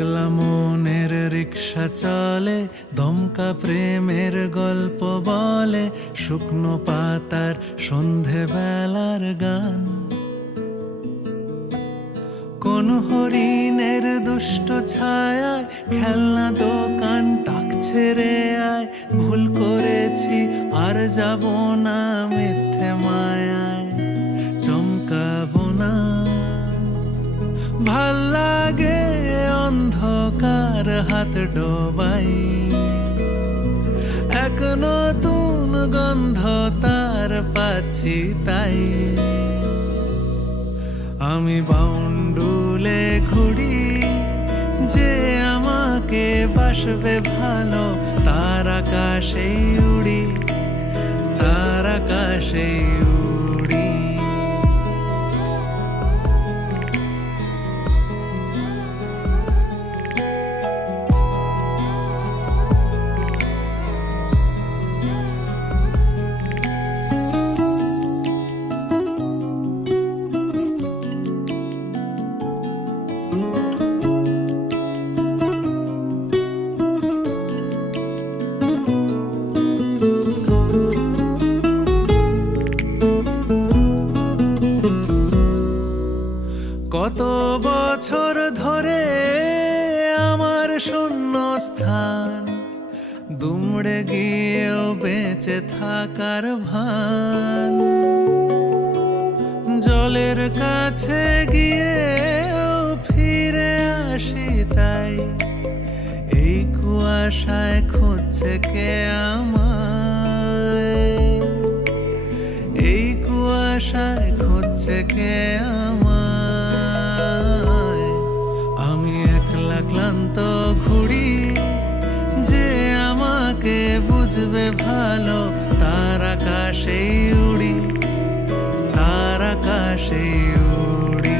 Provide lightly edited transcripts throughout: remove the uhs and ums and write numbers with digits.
একলা মনের রিক্সা চলে, দমকা প্রেমের গল্প বলে, শুকনো পাতার সন্ধে বেলার গান। কোন হরিণের দুষ্ট ছায়ায় খেলনা দোকান ডাকছে রে আয়, ভুল করেছি আর যাব না মিথ্যে মায়ায়, চমকাবো না। ভাল লাগে অন্ধকার হাত ডোবাই, এক নতুন গন্ধ তার পাচ্ছি তাই। আমি বাউন্ডুলে ঘুরি, যে আমাকে বাসবে ভালো, তার আকাশেই উড়ি, তার আকাশেই উড়ি। কত বছর ধরে আমার শূন্য স্থান, দুমড়ে গিয়েও বেঁচে থাকার ভান। জলের কাছে গিয়েও ফিরে আসি তাই, এই কুয়াশায় খুঁজছে কে আমায়, এই কুয়াশায় খুঁজছে কে আমায়। আমি একলা ক্লান্ত ঘুরি, যে আমাকে বুঝবে ভালো, তার আকাশেই উড়ি, তার আকাশেই উড়ি।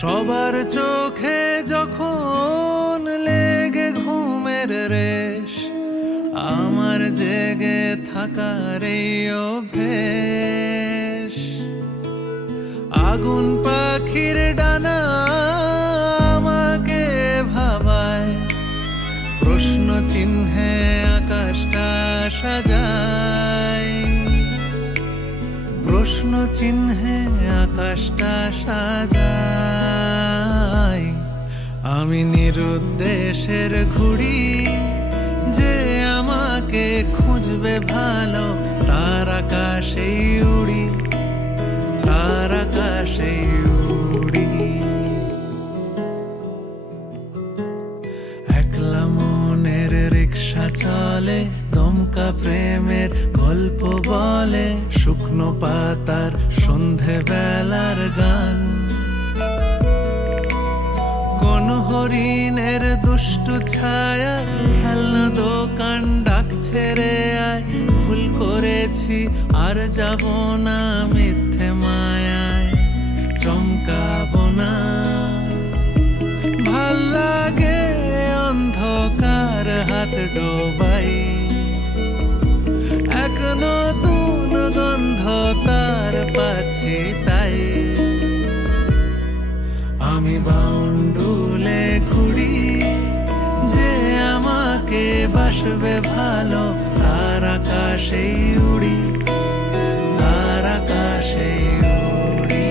সবার চোখে যখন লেগে ঘুমের রেশ, আমার জেগে থাকার এই অভ্যেস। আগুন পাখির ডানা আমাকে ভাবায়, প্রশ্ন চিহ্নে আকাশটা সাজায়, প্রশ্ন চিহ্নে আকাশটা সাজায়। আমি নিরুদ্দেশের ঘুড়ি, যে আমাকে খুঁজবে ভালো, তার আকাশেই উড়ি, তার আকাশেই উড়ি। একলা মনের রিক্সা চলে, দমকা প্রেমের গল্প বলে, শুকনো পাতার সন্ধে বেলার গান। কোন হরিণের দুষ্টু ছায়া খেলনা দোকান ডাকছে রে আয়, ভুল করেছি আর যাব না মিথ্যে মায়ায়, চমকাবো না। ভাল লাগে অন্ধকার হাত ডোবাই, এক নতুন গন্ধ তার পাচ্ছি তাই। আমি বাউন্ডুলে ঘুরি, যে আমাকে বাসবে ভালো, তার আকাশেই উড়ি, তার আকাশেই উড়ি।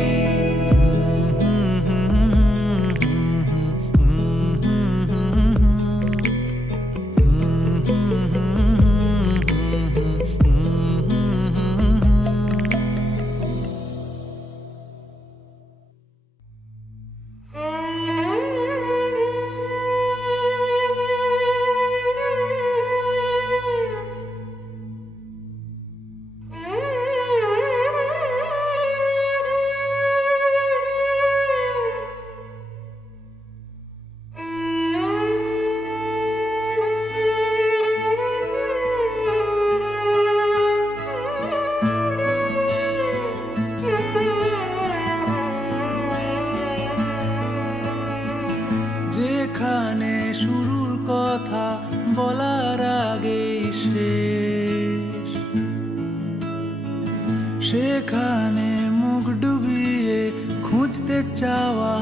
সেখানে মুখ ডুবিয়ে খুঁজতে চাওয়া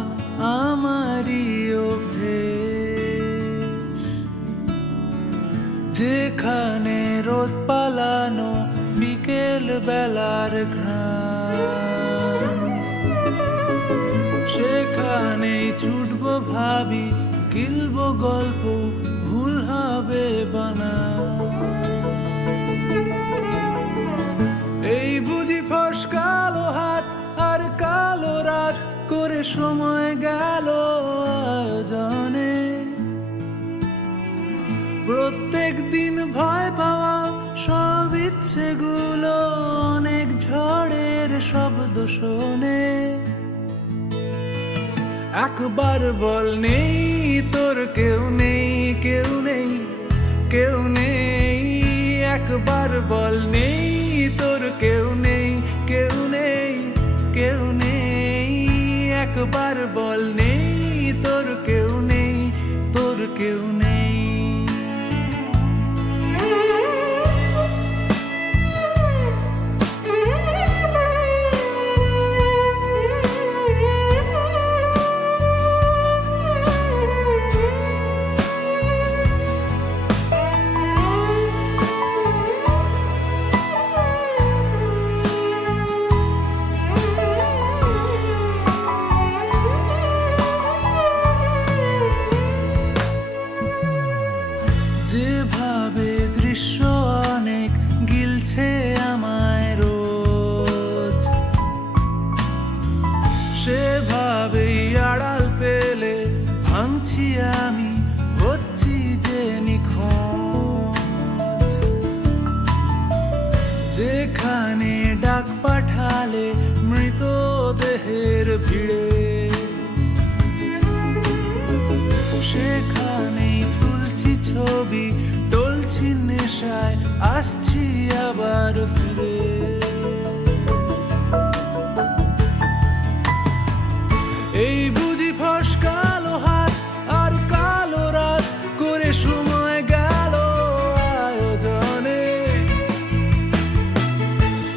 আমারই অভ্যেস, যেখানে রোদ পালানো বিকেল বেলার ঘ্রাণ, সেখানেই ছুটবো ভাবি, গিলবো গল্প, ভুল হবে বানা। এই বুঝি ফসকালো হাত আর কালো রাত করে সময় গেল আয়োজনে। প্রত্যেক দিন ভয় পাওয়া সব ইচ্ছেগুলো অনেক ঝড়ের শব্দ শোনে। একবার বল নেই তোর কেউ নেই, কেউ নেই, কেউ নেই। একবার বল নেই তোর কেউ নেই, কেউ নেই, কেউ নেই। একবার বল নেই তোর কেউ নেই, তোর কেউ নেই। যেভাবে দৃশ্য অনেক গিলছে আমায় রোজ, সেভাবেই আড়াল পেলে ভাঙছি আমি, হচ্ছি যে নিখোঁজ। যেখানে ডাক পাঠালে মৃতদেহের ভিড়ে, সেখানেই তুলছি ছবি, টলছি নেশায়, আসছি আবার ফিরে। এই বুঝি ফসকালো হাত আর কালো রাত করে সময় গেল আয়োজনে।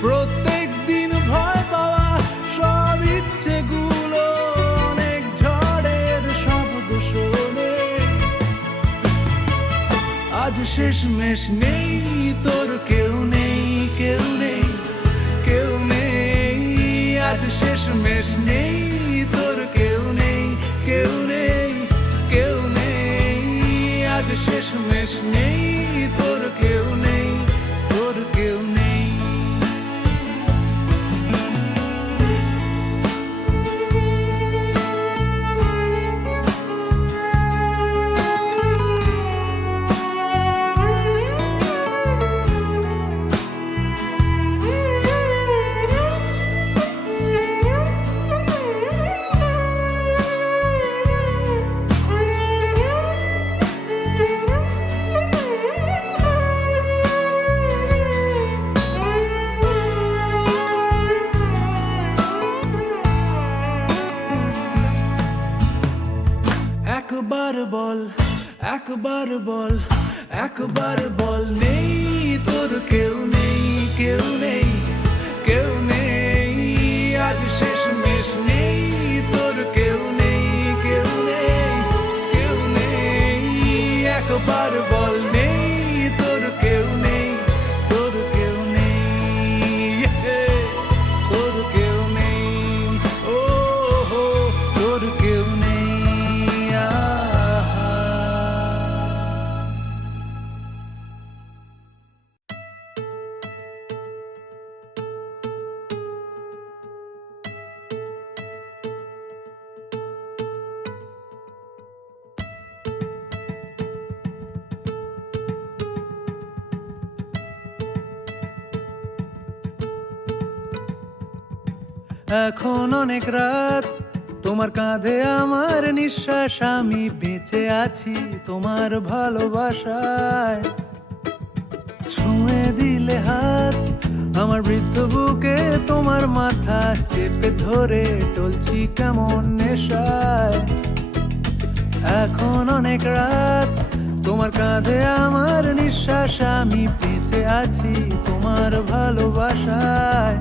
প্রত্যেক দিন ভয় পাওয়া সব ইচ্ছেগুলো অনেক ঝড়ের শব্দ শোনে। আজ শেষমেশ নেই তোর কেউ নেই, কেউ নেই, কেউ নেই। আজ শেষমেশ নেই তোর কেউ নেই, কেউ নেই, কেউ নেই। আজ শেষমেশ নেই তোর কেউ নেই, তোর কেউ নেই। একবার বল, একবার বল, একবার বল নেই তোর কেউ নেই, কেউ নেই, কেউ নেই। আজ শেষমেশ নেই তোর কেউ নেই, কেউ নেই, কেউ নেই। একবার বল নেই তোর কেউ নেই, তোর কেউ নেই, তোর কেউ নেই, ও হো তোর কেউ নেই। এখন অনেক রাত, তোমার কাঁধে আমার নিঃশ্বাস, আমি বেঁচে আছি তোমার ভালোবাসায়। ছুঁয়ে দিলে হাত আমার বৃদ্ধ বুকে, তোমার মাথা চেপে ধরে টলছি কেমন নেশায়। এখন অনেক রাত, তোমার কাঁধে আমার নিঃশ্বাস, আমি বেঁচে আছি তোমার ভালোবাসায়।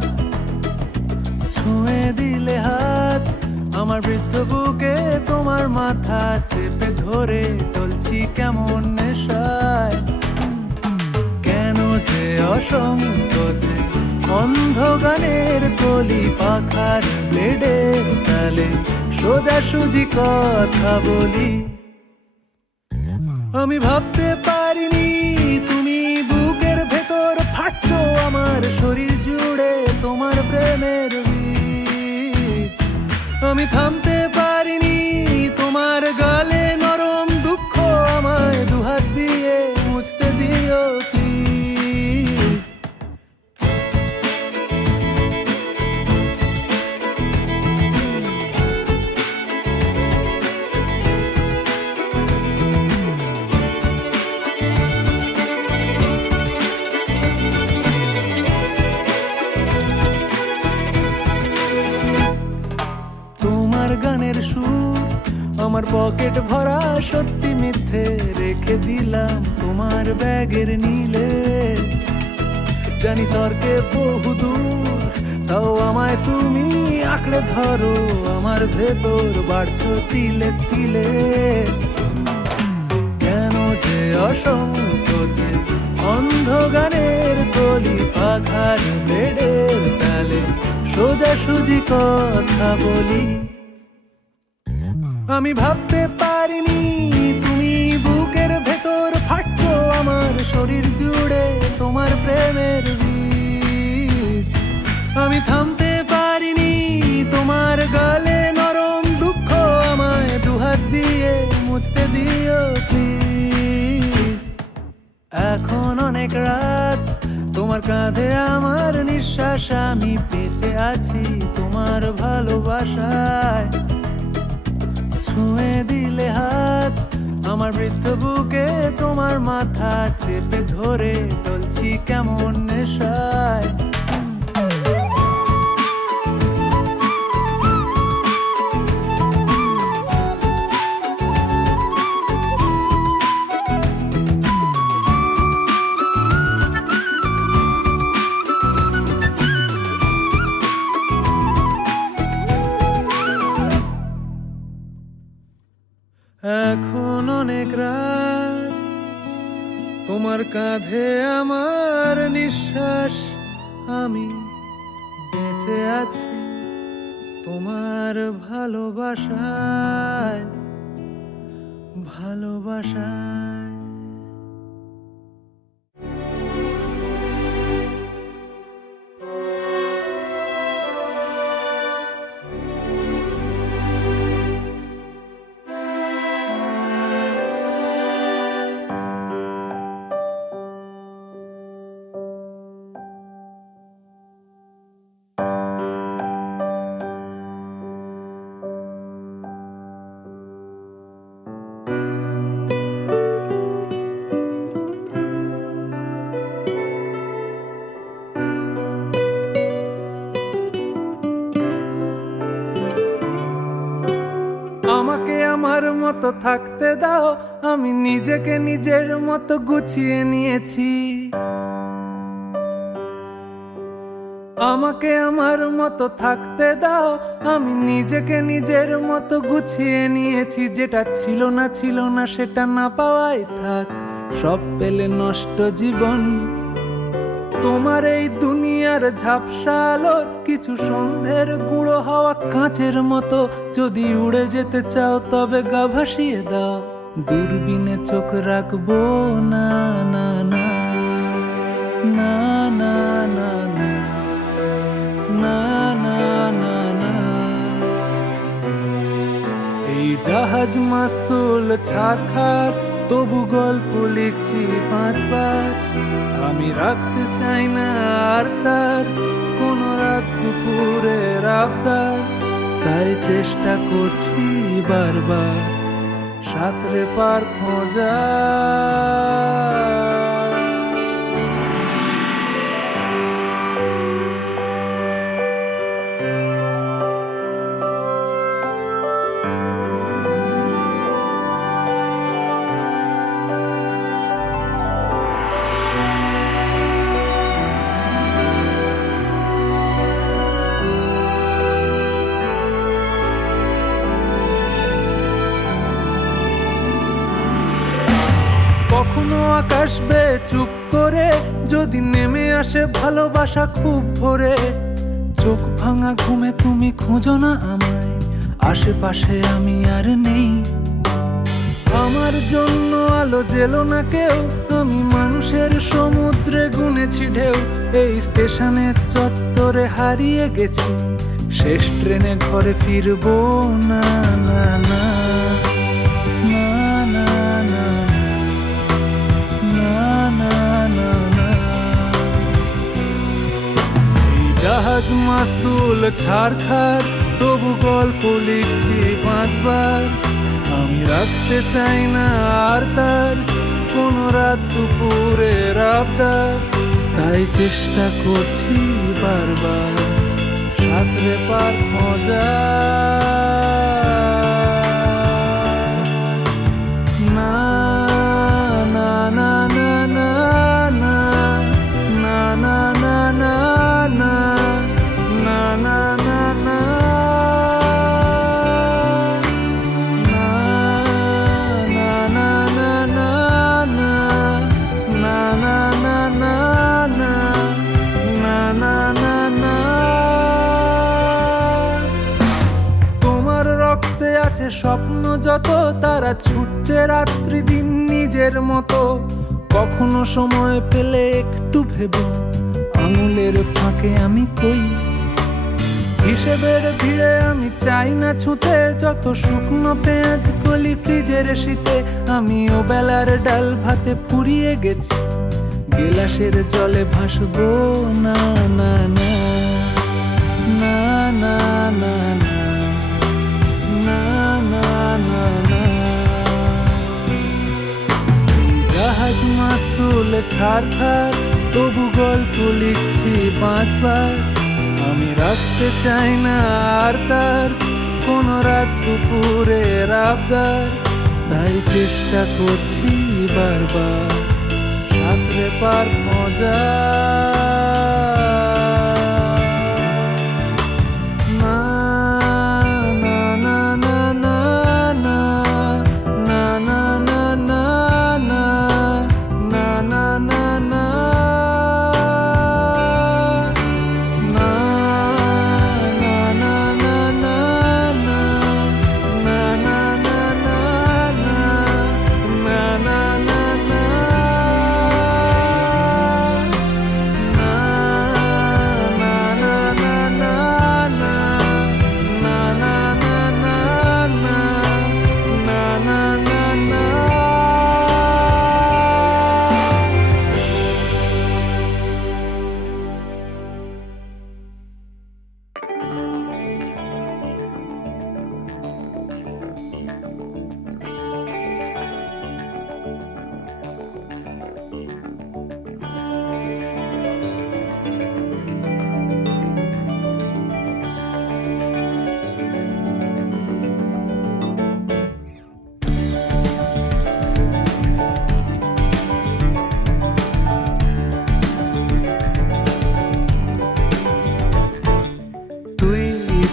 আমার বৃদ্ধ বুকে তোমার মাথা চেপে ধরে চলছি কেমন নেশায়। কেন যে অসংকোচে অন্ধ গানের কলি পাখার ব্লেডের তালে সোজাসুজি কথা বলি। আমি ভাবতে পারিনি তুমি বুকের ভেতর ফাটছো আমার শরীর জুড়ে তোমার প্রেমের বীজ। আমি থামতে পারিনি তোমার গালে নরম দুঃখ আমায় দুহাত দিয়ে মুছতে দিও প্লিজ। তোমার গানের সুর আমার পকেট ভরা সত্যি মিথ্যে রেখে দিলাম তোমার ব্যাগের নীলে। জানি তর্কে বহুদূর তাও আমায় তুমি আঁকড়ে ধরো আমার ভেতর বাড়ছো তিলে তিলে। কেন যে অসংকোচে অন্ধ গানের কলি পাখার বেডের তালে সোজাসুজি কথা বলি। আমি ভাবতে পারিনি তুমি বুকের ভেতর ফাটছো আমার শরীর জুড়ে তোমার প্রেমের বীজ। আমি থামতে পারিনি তোমার গালে নরম দুঃখ আমায় দুহাত দিয়ে মুছতে দিও প্লিজ। এখন অনেক রাত তোমার কাঁধে আমার নিঃশ্বাস, আমি বেঁচে আছি তোমার ভালোবাসায়। ছুঁয়ে দিলে হাত আমার বৃদ্ধ বুকে তোমার মাথা চেপে ধরে চলছি কেমন নেশায়। এখন অনেক রাত তোমার কাঁধে আমার নিঃশ্বাস, আমি বেঁচে আছি তোমার ভালোবাসায় ভালোবাসায়। আমাকে আমার মতো থাকতে দাও, আমি নিজেকে নিজের মতো গুছিয়ে নিয়েছি। আমাকে আমার মতো থাকতে দাও, আমি নিজেকে নিজের মতো গুছিয়ে নিয়েছি। যেটা ছিল না সেটা না পাওয়াই থাক, সব পেলে নষ্ট জীবন। তোমার এই দুনিয়ার ঝাপসা আলোর কিছু সন্ধ্যের গুঁড়ো হাওয়া কাঁচের মতো, যদি উড়ে যেতে চাও তবে গা ভাসিয়ে দাও। দূরবীনে চোখ রাখবো না না না না না না না না না না। এই জাহাজ মাস্তুল ছাড়খার, তবু গল্প লিখছি 5 বার। আমি রাখতে চাই না আর তার কোনো রাত দুপুরের আবদার, তাই চেষ্টা করছি বারবার সাঁতরে পার খোঁজা। আকাশ বে চুপ করে, যদি নেমে আসে ভালোবাসা খুব ভোরে। চোখ ভাঙা ঘুমে তুমি খোঁজো না আমায়, আশেপাশে আমি আর নেই। আমার জন্য আলো জেলো না কেউ, আমি মানুষের সমুদ্রে গুনেছি ঢেউ। এই স্টেশনের চত্বরে হারিয়ে গেছি, শেষ ট্রেনে ঘরে ফিরবো না না না না না না না না না না। এই জাহাজ মাস্তুল ছাড়খাড়, তবু গল্প লিখছি 5 বার। আমি রাখতে চাই না আর তার কোনো রাত দুপুরের আবদার, তাই চেষ্টা করছি বারবার সাঁতরে পার মজা। না না না না না না না না না না না না না না না স্বপ্ন যত, তারা ছুটছে রাত্রি দিন নিজের মতো। কখনো সময় পেলে একটু ভেবো, আঙুলের ফাঁকে আমি কই। হিসেবের ভিড়ে আমি চাই না ছুটে, যত শুকনো পেঁয়াজ গলি ফ্রিজের শীতে। আমি ও বেলার ডাল ভাতে ফুরিয়ে গেছি, গেলাসের জলে ভাসবো না না না না না না না না না না। এই জাহাজ মাস্তুল ছাড়খাড়, তবু গল্প লিখছি 5 বার। আমি রাখতে চাই না আর তার কোনো রাত দুপুরের আবদার, তাই চেষ্টা করছি বারবার সাঁতরে পার মজা।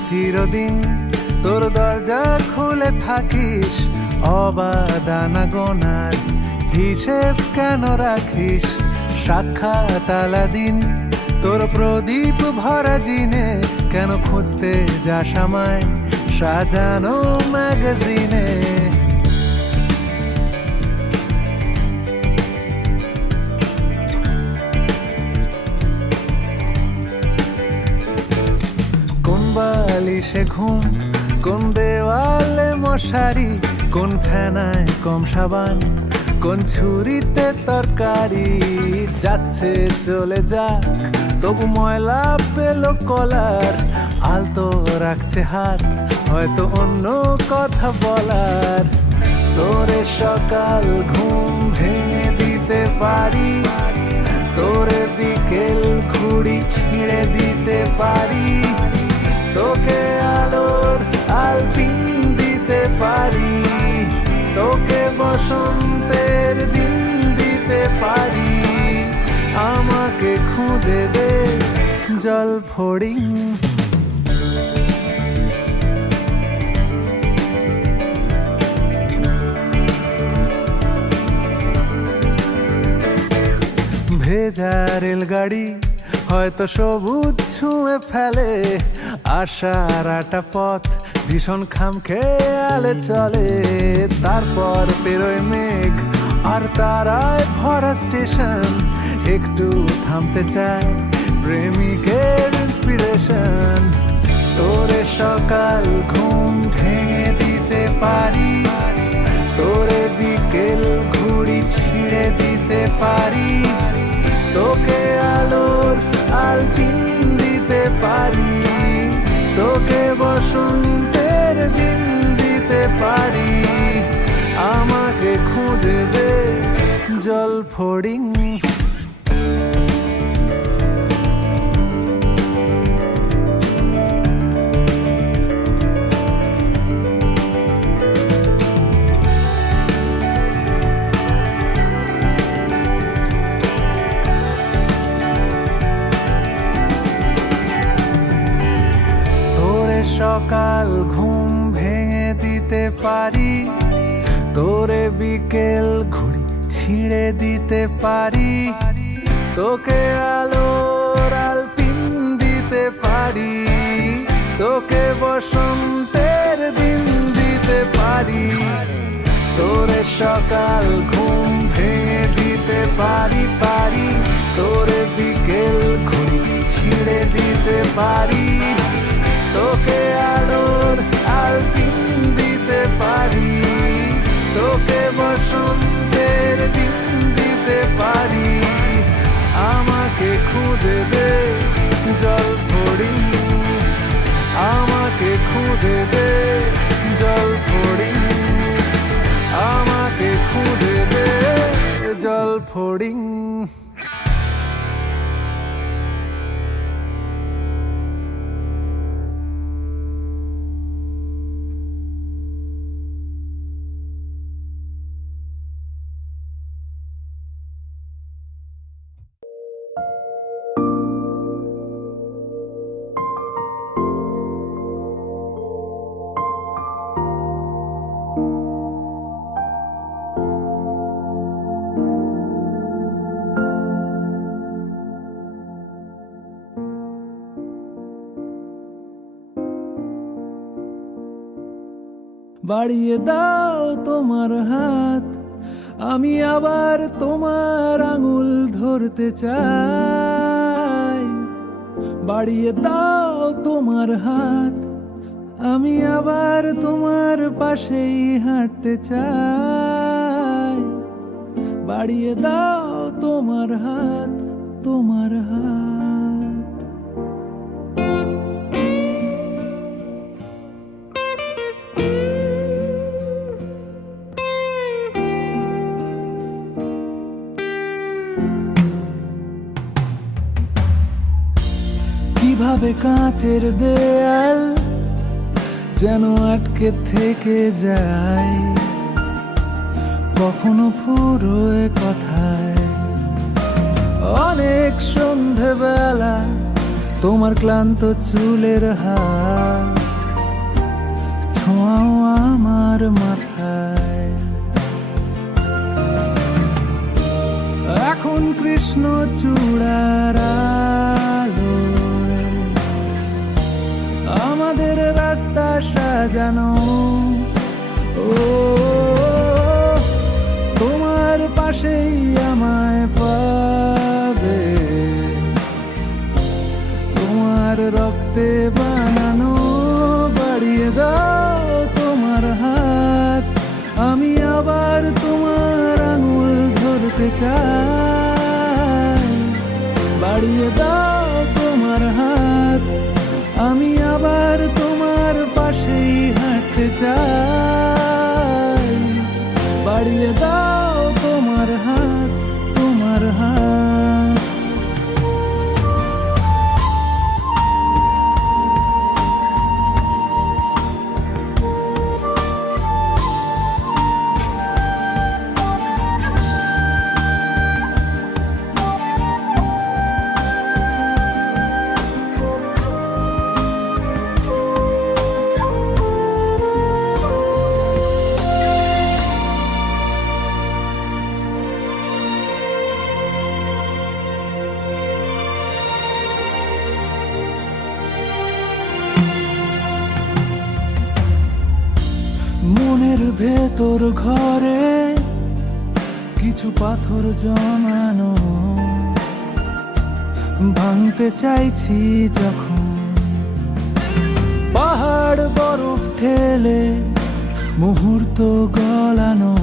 চিরদিন তোর দরজা খুলে থাকিস, অবাদানা গোনার হিসেব কেন রাখিস? সাক্ষাৎ আলাদিন তোর প্রদীপ ভরা জিনে, কেন খুঁজতে যাস আমায় সাজানো ম্যাগাজিনে? বালিশে ঘুম, কোন দেওয়ালে মশারি, কোন ফেনায় কম সাবান, কোন ছুরিতে তরকারি। যাচ্ছে চলে যাক, তবু ময়লা পেল কলার, আলতো রাখছে হাত, হয়তো অন্য কথা বলার। তোরে সকাল ঘুম ভেঙে দিতে পারি, তোরে বিকেল ঘুড়ি ছিঁড়ে দিতে পারি, তোকে আলোর আলপিন দিতে পারি, তোকে বসন্তের দিন দিতে পারি। আমাকে খুঁজে দে জল ফড়িং। ভেজা রেলগাড়ি হয়তো সবুজ ছুঁয়ে ফেলে, আশার একটা পথ ভীষণ খামখেয়ালে চলে। তারপর পেরোয় মেঘ আর তারায় ভরা স্টেশন, একটু থামতে চায় প্রেমিকের ইন্সপিরেশন। তোরে সকাল ঘুম ভেঙে দিতে পারি, তোরে বিকেল ঘুড়ি ছিঁড়ে দিতে পারি, তোকে আলোর আলপিন দিতে পারি, তোকে বসন্তের দিন দিতে পারি। আমাকে খুঁজে দে জল ফড়িং। সকাল ঘুম ভেঙে দিতে পারি, তোরে বিকেল ঘুড়ি ছিঁড়ে দিতে পারি, তোকে আলোর আলপিন দিতে পারি, তোকে বসন্তের দিন দিতে পারি। তোরে সকাল ঘুম ভেঙে দিতে পারি, তোরে বিকেল ঘুড়ি ছিঁড়ে দিতে পারি, তোকে আলোর আলপিন দিতে পারি, তোকে বসন্তের দিন দিতে পারি। আমাকে খুঁজে দে জল ফড়িং, আমাকে খুঁজে দে জল ফড়িং, আমাকে খুঁজে দে জল ফড়িং। বাড়িয়ে দাও তোমার হাত, আমি আবার তোমার আঙুল ধরতে চাই। বাড়িয়ে দাও তোমার হাত, আমি আবার তোমার পাশেই হাঁটতে চাই। বাড়িয়ে দাও তোমার হাত, তোমার হাত। কিভাবে কাঁচের দেয়াল যেন আটকে থেকে যায়, কখনো ফুরোয় কথায়। অনেক সন্ধেবেলা তোমার ক্লান্ত চুলের হাত ছোঁয়াও আমার মাথায়। এখন কৃষ্ণ চূড়ার আলোয় আমাদের রাস্তা সাজানো। ও তোমার পাশেই আমায় পাবে, তোমার রক্তে বানানো। বাড়িয়ে দাও তোমার হাত, আমি আবার তোমার আঙুল ধরতে চাই। বাড়িয়ে দাও তোমার হাত, আমি আবার তোমার পাশেই হাঁটতে চাই। বাড়িয়ে দাও তোমার হাত, তোমার হাত। ভেতর ঘরে কিছু পাথর জমানো, ভাঙতে চাইছি যখন পাহাড় বরফ ঠেলে মুহূর্ত গলানো,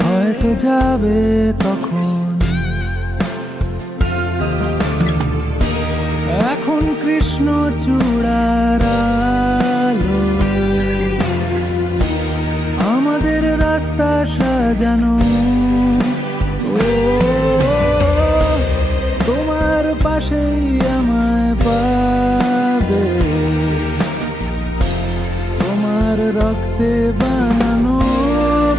হয়তো যাবে তখন। এখন কৃষ্ণ চূড়ার আলো আমাদের রাস্তা সাজানো, ও তোমার পাশেই আমায় পাবে, তোমার রক্তে বানানো।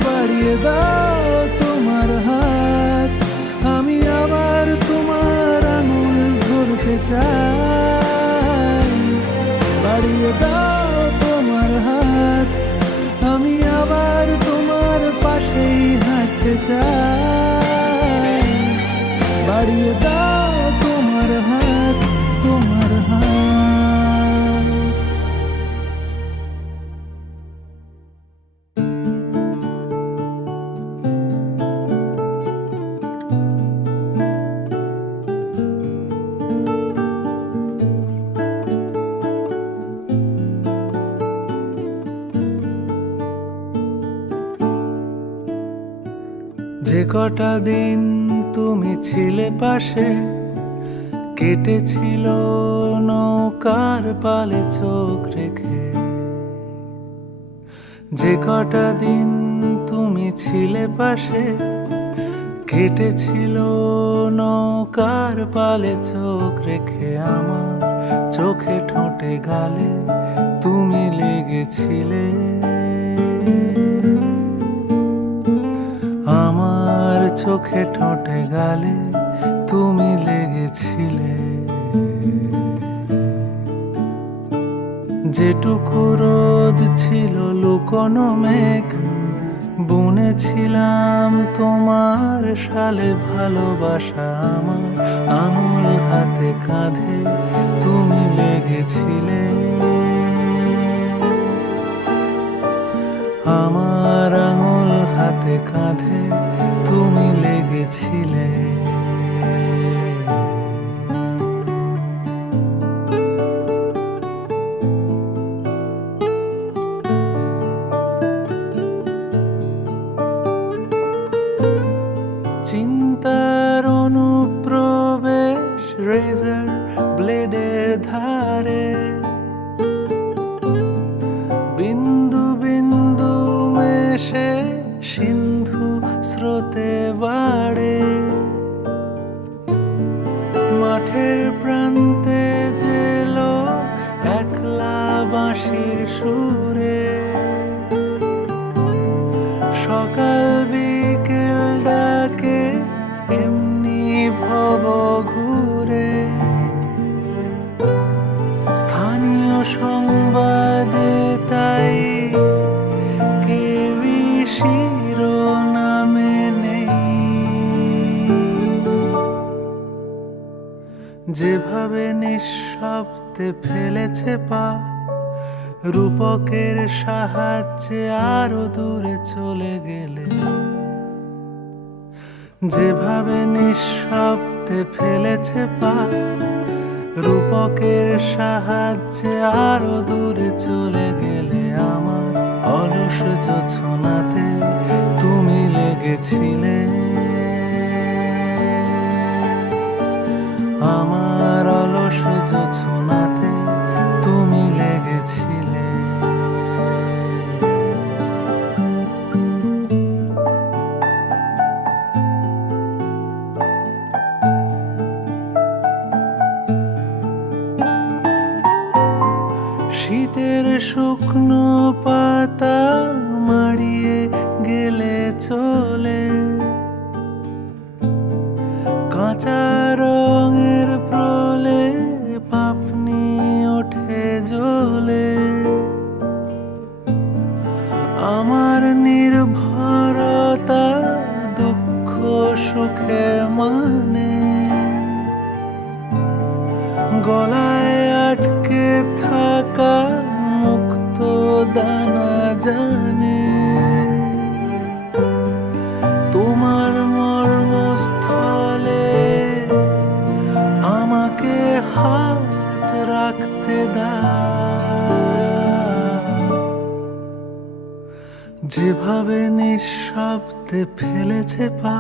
বাড়িয়ে দাও তোমার হাত, আমি আবার তোমার আঙুল ধরতে চাই। বাড়িয়ে দাও তোমার হাত, আমি আবার তোমার পাশেই হাঁটতে চাই। বাড়িয়ে দাও তোমার হাত, তোমার হাত। যে কটা দিন তুমি ছিলে পাশে, কেটেছিল নৌকার পালে চোখ রেখে। যে কটা দিন তুমি ছিলে পাশে, কেটেছিল নৌকার পালে চোখ রেখে। আমার চোখে ঠোঁটে গালে তুমি লেগেছিলে, আমার চোখে ঠোঁটে গালে তুমি লেগেছিলে। যেটুকু রোদ ছিল লুকোনো মেঘ, বুনেছিলাম তোমার সালে ভালোবাসা। আমার আঙুল হাতে কাঁধে তুমি লেগেছিলে, আমার আঙুল হাতে কাঁধে তুমি লেগেছিলে। চিন্তার অনুপ্রবেশ রেজার ব্লেডের ধারে, বিন্দু বিন্দু মেশে সিন্ধু স্রোতে বাড়ে। মাঠের প্রান্তে যে লোক একলা বাঁশির সুরে, সকাল বিকেল ডাকে এমনি ভব ঘুরে। স্থানীয় সংবাদে তাই কেউই শিরোনামে নেই। যেভাবে নিঃশব্দে ফেলেছে পা, রূপকের সাহায্যে আরো দূরে চলে গেলে। যেভাবে নিঃশব্দে ফেলেছে পা, রূপকের সাহায্যে আরো দূরে চলে গেলে। আমার অলস জোছনাতে তুমি লেগেছিলে, আমার অলস জোছনাতে তুমি লেগেছিলে। শীতের শুকনো পাতা মাড়িয়ে গেলে চলে, কাঁচা রঙের প্রলে পাপনি ওঠে জ্বলে। আমার নির্ভরতা দুঃখ সুখের মানে, গলায় আটকে থাকা মুক্ত দানা থাকতে দাও। যেভাবে নিঃশব্দে ফেলেছে পা,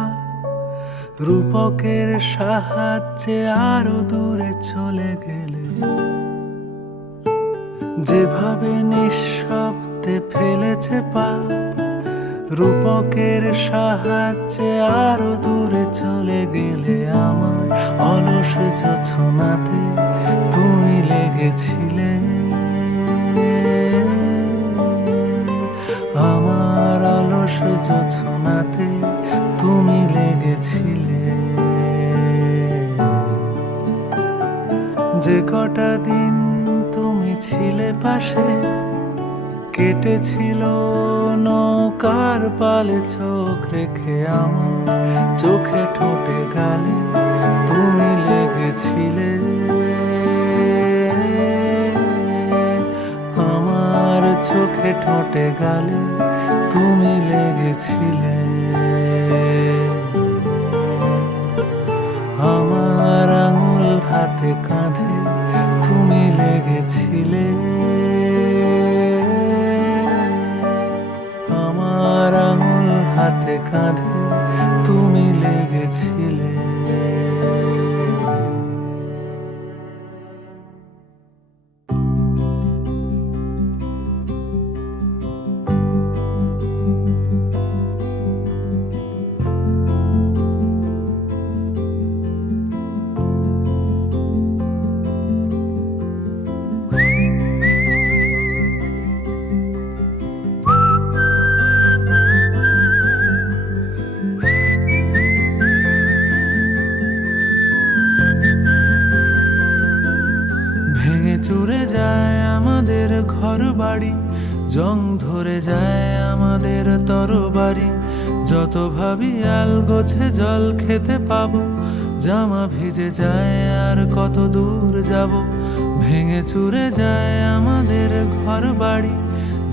রূপকের সাহায্যে আরো দূরে চলে গেলে। যেভাবে নিঃশব্দে ফেলেছে পা, রূপকের সাহায্যে আরো দূরে চলে গেলে। আমার অলস জোছনাতে তুমি লেগেছিলে, আমার অলস জোছনাতে তুমি লেগেছিলে। যে কটা দিন তুমি ছিলে পাশে, কেটেছিল নৌকার পালে চোখ রেখে। আমার চোখে ঠোঁটে গালে তুমি লেগেছিলে, আমার চোখে ঠোঁটে গালে তুমি লেগেছিলে। আমার আঙুল হাতে কাঁধে তুমি লেগেছিলে, আমার আঙুল হাতে কাঁধে তুমি লেগেছিলে। ভেঙে চুরে যায় আমাদের ঘর বাড়ি, জং ধরে যায় আমাদের তরবারি। যত ভাবি আলগোছে জল খেতে পাবো, জামা ভিজে যায় আর কত দূর যাব। ভেঙে চুরে যায় আমাদের ঘর বাড়ি,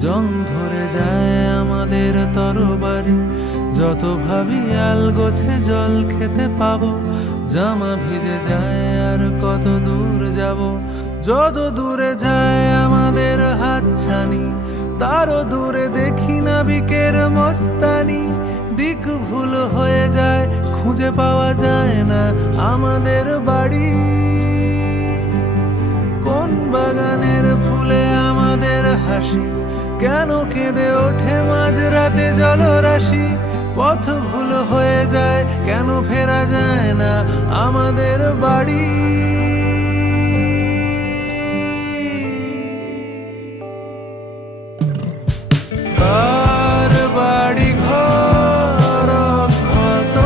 জং ধরে যায় আমাদের তরবারি। যত ভাবি আলগোছে জল খেতে পাবো, জামা ভিজে যায় আর কত দূর যাব। যত দূরে যায় আমাদের হাতছানি, তারও দূরে দেখি নাবিকের মস্তানি। দিক ভুল হয়ে যায়, খুঁজে পাওয়া যায় না আমাদের বাড়ি। কোন বাগানের ফুলে আমাদের হাসি, কেন কেঁদে ওঠে মাঝরাতে জলরাশি। পথ ভুল হয়ে যায়, কেন ফেরা যায় না আমাদের বাড়ি। কার বাড়ি ঘর ক্ষত,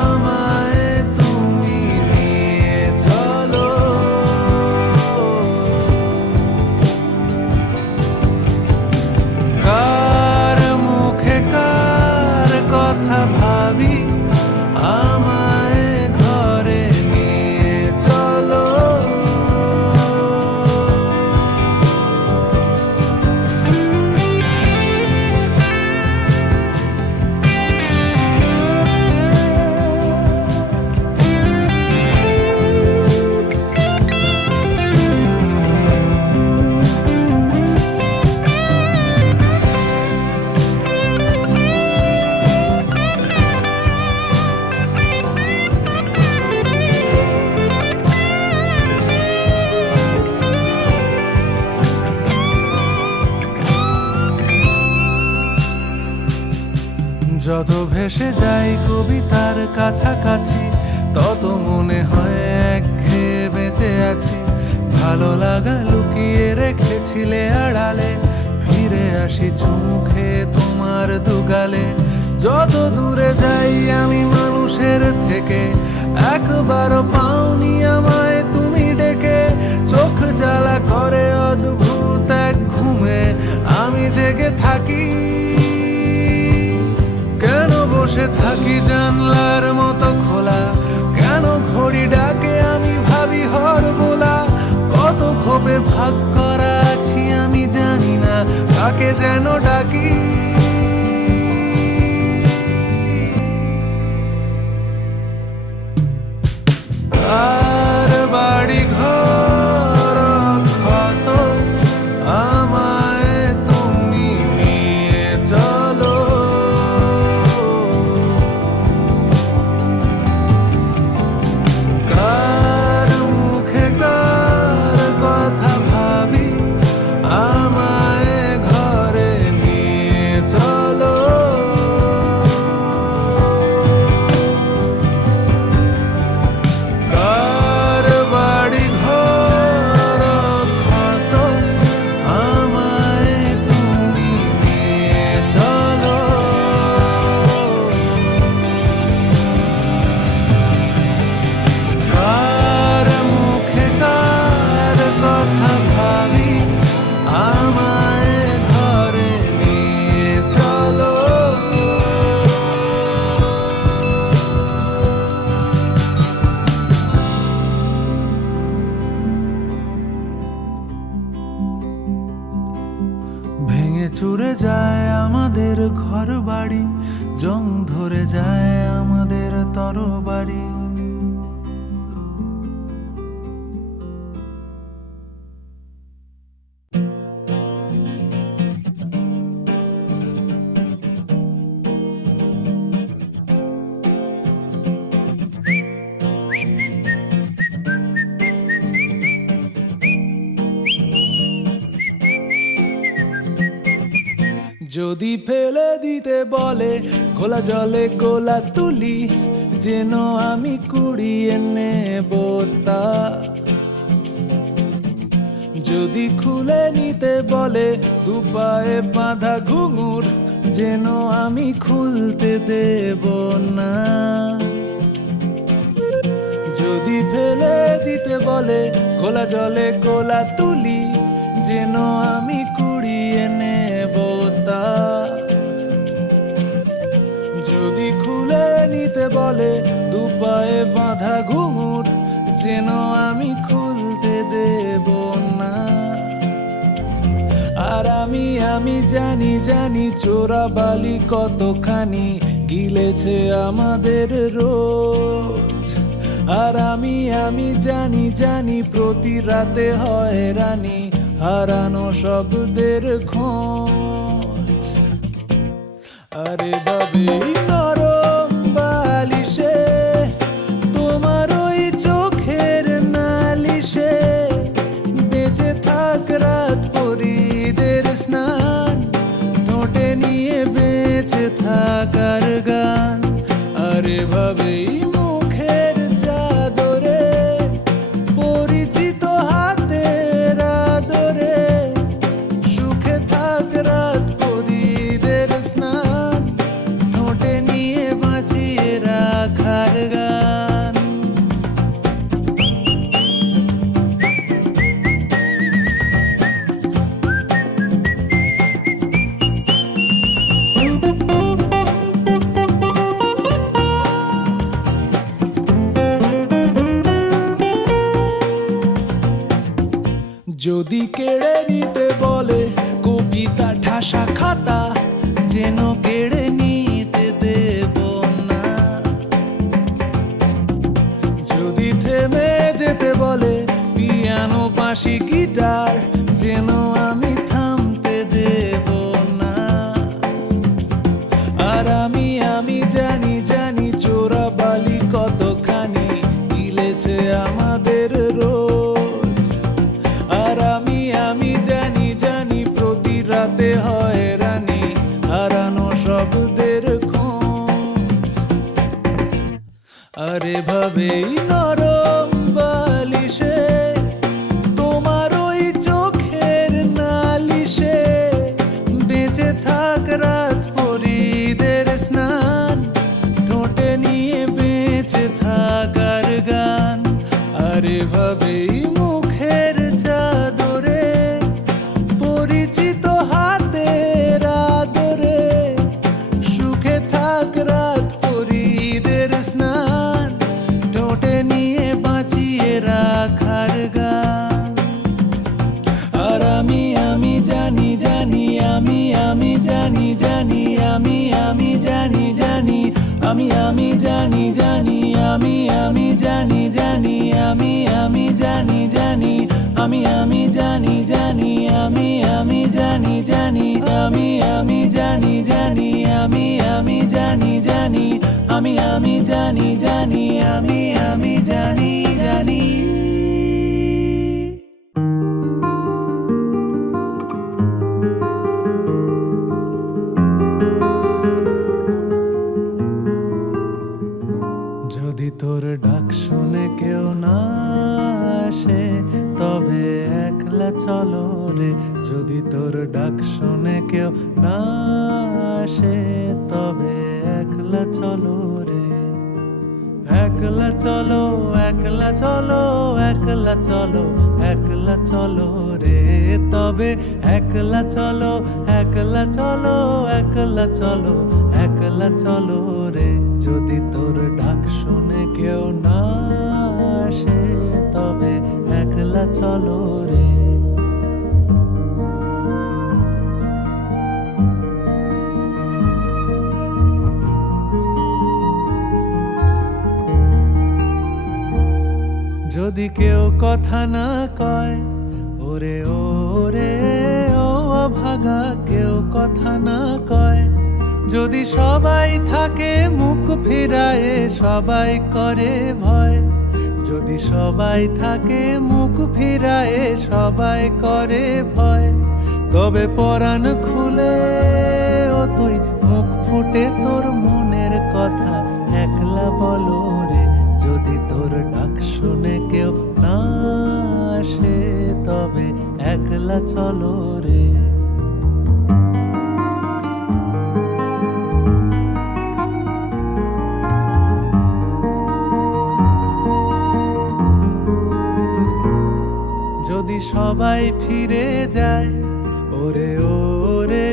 আমায় তুমি নিয়ে চলো। কার মুখে কার কথা ভাবি, আমায় ঘরে নিয়ে চলো। যত ভেসে যাই কবিতার কাছাকাছি, তত মনে হয় একঘেয়ে বেঁচে আছি। ভালো লাগা লুকিয়ে রেখেছিলে আড়ালে, ফিরে আসি চোখে তোমার দুগালে। যত দূরে যাই আমি মানুষের থেকে, একবারও পাওনি আমায় তুমি ডেকে। চোখ জ্বালা করে অদ্ভুত এক ঘুমে আমি জেগে থাকি। কেন বসে থাকি জানলার মতো খোলা, কেন ঘড়ি ডাকে আমি ভাবি হরবোলা। কত ক্ষোভে ভাগ করা আছি আমি জানি না, কাকে যেন ডাকি। কার বাড়ি ঘর চুরে যায় আমাদের ঘর বাড়ি, জং ধরে যায় আমাদের তরবারি। যদি ফেলে দিতে বলে খোলা জলে গোলা তুলি, যেন আমি কুড়িয়ে নেব তা। যদি খুলে নিতে বলে দুপায়ে বাঁধা ঘুঙুর, যেন আমি খুলতে দেব না। যদি ফেলে দিতে বলে খোলা জলে গোলা তুলি, যেন আমি কুড়িয়ে নেব তা। যদি খুলে নিতে বলে দুপায়ে বাঁধা ঘুঙুর, যেন আমি খুলতে দেব না। আর আমি জানি জানি চোরা বালি কতখানি গিলেছে আমাদের রোজ। আর আমি জানি জানি প্রতি রাতে হয় রানী হারানো শব্দের খোঁজ। আরে ভাবে নরম বালিশে তোমার ওই চোখের নালিশে, বেঁচে থাক রাত পরীদের স্নান, ঠোঁটে নিয়ে বেঁচে থাকার গান। আরে ভাবে মুখের চাদরে পরিচিত হাতের আদরে, সুখে থাক রাত পরীদের স্নান, ঠোঁটে নিয়ে বাঁচিয়ে রাখার গান। যদি কেড়ে নিতে বলে কবিতা ঠাসা খাতা, যেন কেড়ে নিতে দেব না। যদি থেমে যেতে বলে পিয়ানো বাঁশি গিটার, যেন আমি থামতে দেব না। আর আমি জানি জানি চোরা বালি কতখানি গিলেছে আমাদের রোজ। আর আমি জানি জানি প্রতি রাতে হয় রানী হারানো শব্দের খোঁজ। আরে ভাবেই নরম বালিশে তোমার ওই চোখের নালিশে, বেঁচে থাক রাত পরীদের স্নান, ঠোঁটে নিয়ে বেঁচে থাকার গান। আরে ভাবেই মুখের চাদরে পরিচিত হাতের আদরে, সুখে থাক রাত পরীদের স্নান, ঠোঁটে নিয়ে বাঁচিয়ে রাখার গান। আর আমি জানি জানি আমি জানি জানি আমি জানি জানি আমি জানি জানি আমি জানি জানি আমি জানি জানি আমি জানি জানি আমি জানি জানি আমি জানি জানি আমি জানি জানি আমি জানি জানি আমি জানি জানি। যদি তোর ডাক শুনে কেউ না আসে, তবে একলা চলো রে। যদি তোর ডাক শুনে কেউ না আসে, তবে একলা চলো রে। একলা চলো একলা চলো একলা চলো একলা চলো রে। তবে একলা চলো একলা চলো একলা চলো একলা চলো রে। যদি তোর ডাক শুনে কেউ না আসে, তবে একলা চলো রে। যদি কেউ কথা না কয়, ওরে ওরে ও অভাগা, কেউ কথা না কয়। যদি সবাই থাকে মুখ ফিরায়ে, সবাই করে ভয়। যদি সবাই থাকে মুখ ফিরায়ে, সবাই করে ভয়। তবে পরাণ খুলে ও তুই মুখ ফুটে তোর মনের কথা একলা বলো রে। যদি তোর ডাক শুনে কেউ না আসে, তবে একলা চলো রে। যদি সবাই ফিরে যায়, ওরে ওরে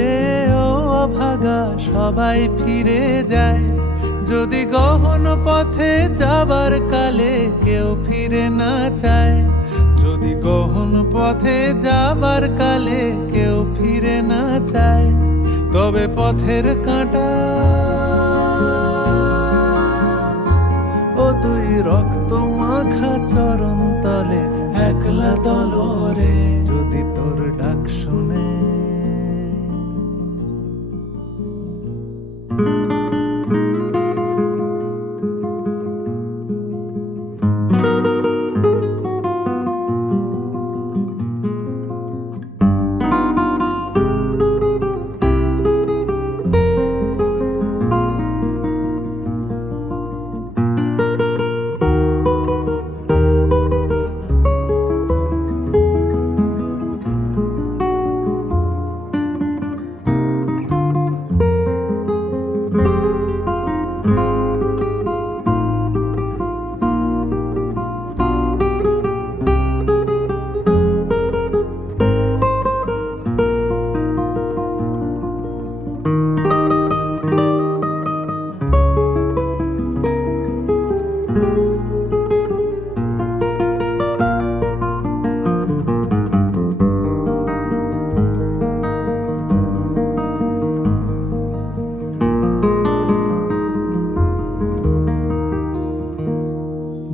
ও অভাগা, সবাই ফিরে যায়। যদি গহন পথে যাবার কালে কেউ ফিরে না চায়, যদি গহন পথে যাবার কালে কেউ ফিরে না চায়, তবে পথের কাঁটা ও তুই রক্ত মাখা চরণ তলে একলা দলরে। যদি তোর ডাক শুনে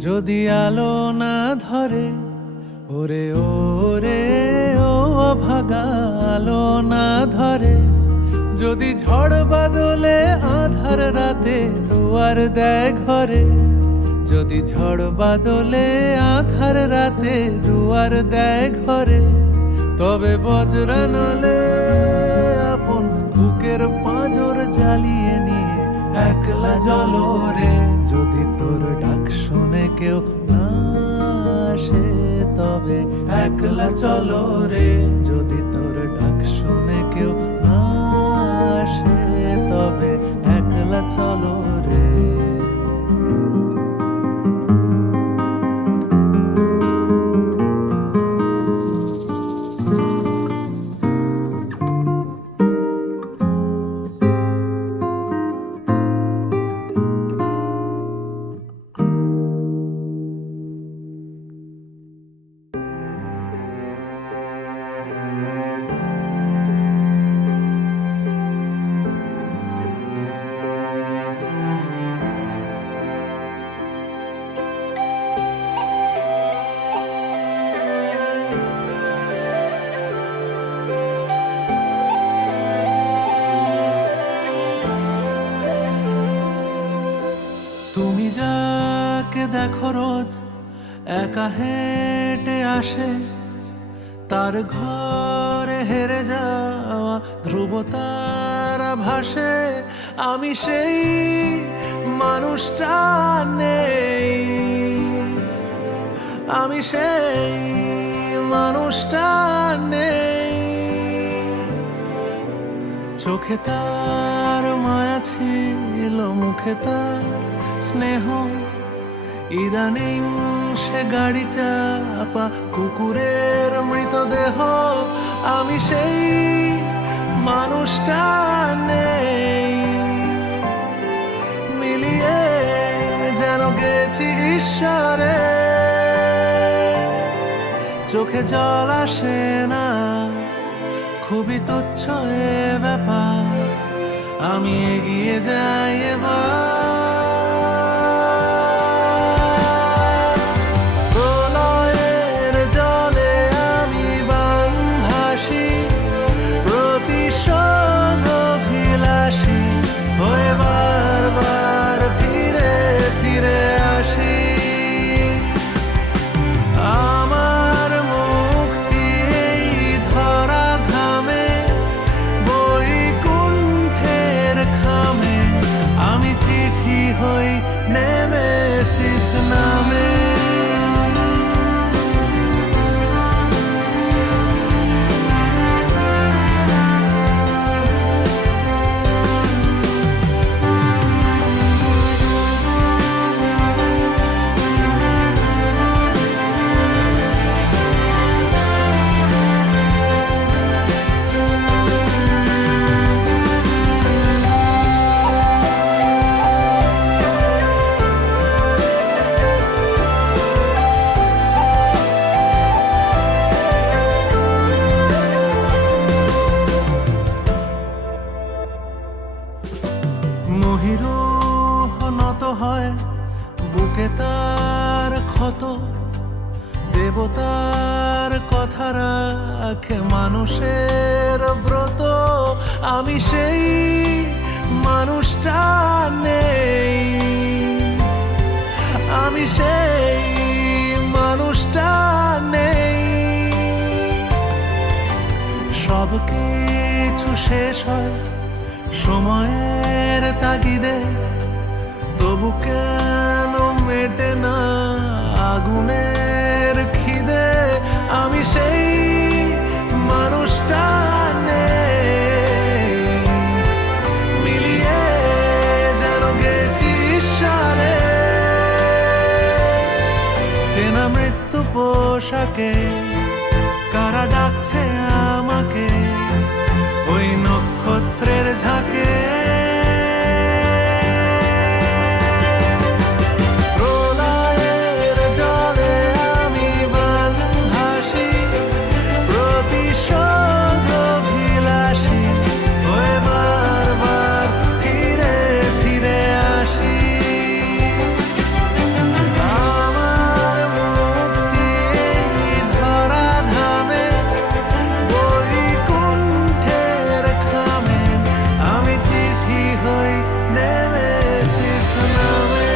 যদি আলো না ধরে, ওরে ওরে ও অভাগা, আলো না ধরে। যদি ঝড় বাদলে আধার রাতে দুয়ার দেয় ঘরে, যদি ঝড় বাদলে আধার রাতে দুয়ার দেয় ঘরে, তবে বজ্রানলে আপন বুকের পাঁজর জ্বালিয়ে নিয়ে একলা জলরে। যদি তোর ডাক শুনে কেউ না আসে, তবে একলা চলো রে। যদি তোর ডাক শুনে কেউ না আসে, তবে একলা চলো রে। তুমি যাকে দেখো রোজ একা হেঁটে আসে, তার ঘরে হেরে যাওয়া ধ্রুব তারা ভাসে। আমি সেই মানুষটা নেই, আমি সেই মানুষটা নেই। চোখে তার মায়া ছিল, মুখে তার স্নেহ, ইদানিং সে গাড়ি চাপা কুকুরের মৃতদেহ। আমি সেই মানুষটা নেই, মিলিয়ে যেন গেছি ঈশ্বরে। চোখে জল আসে না, খুবই তুচ্ছ এ ব্যাপার। আমি এগিয়ে যাই এবার। রাখে মানুষের ব্রত, আমি সেই মানুষটা নেই, আমি সেই মানুষটা নেই। সব কিছু শেষ হয় সময়ের তাগিদে, তবু কেন মেটে না আগুনের খিদে, আমি সেই মানুষটা নেই। মিলিয়ে যেন গেছি সারে চেনা মৃত্যু পোশাকে, কারা ডাকছে আমাকে ওই নক্ষত্রের ঝাঁকে। প্রলয়ের জলে আমি বান ভাসি, প্রতিশোধ অভিলাষী হয়ে বারবার ফিরে ফিরে আসি। আমার মুক্তি এই ধরা ধামে, বৈকুণ্ঠের খামে, আমি চিঠি হই নেমেসিস নামে।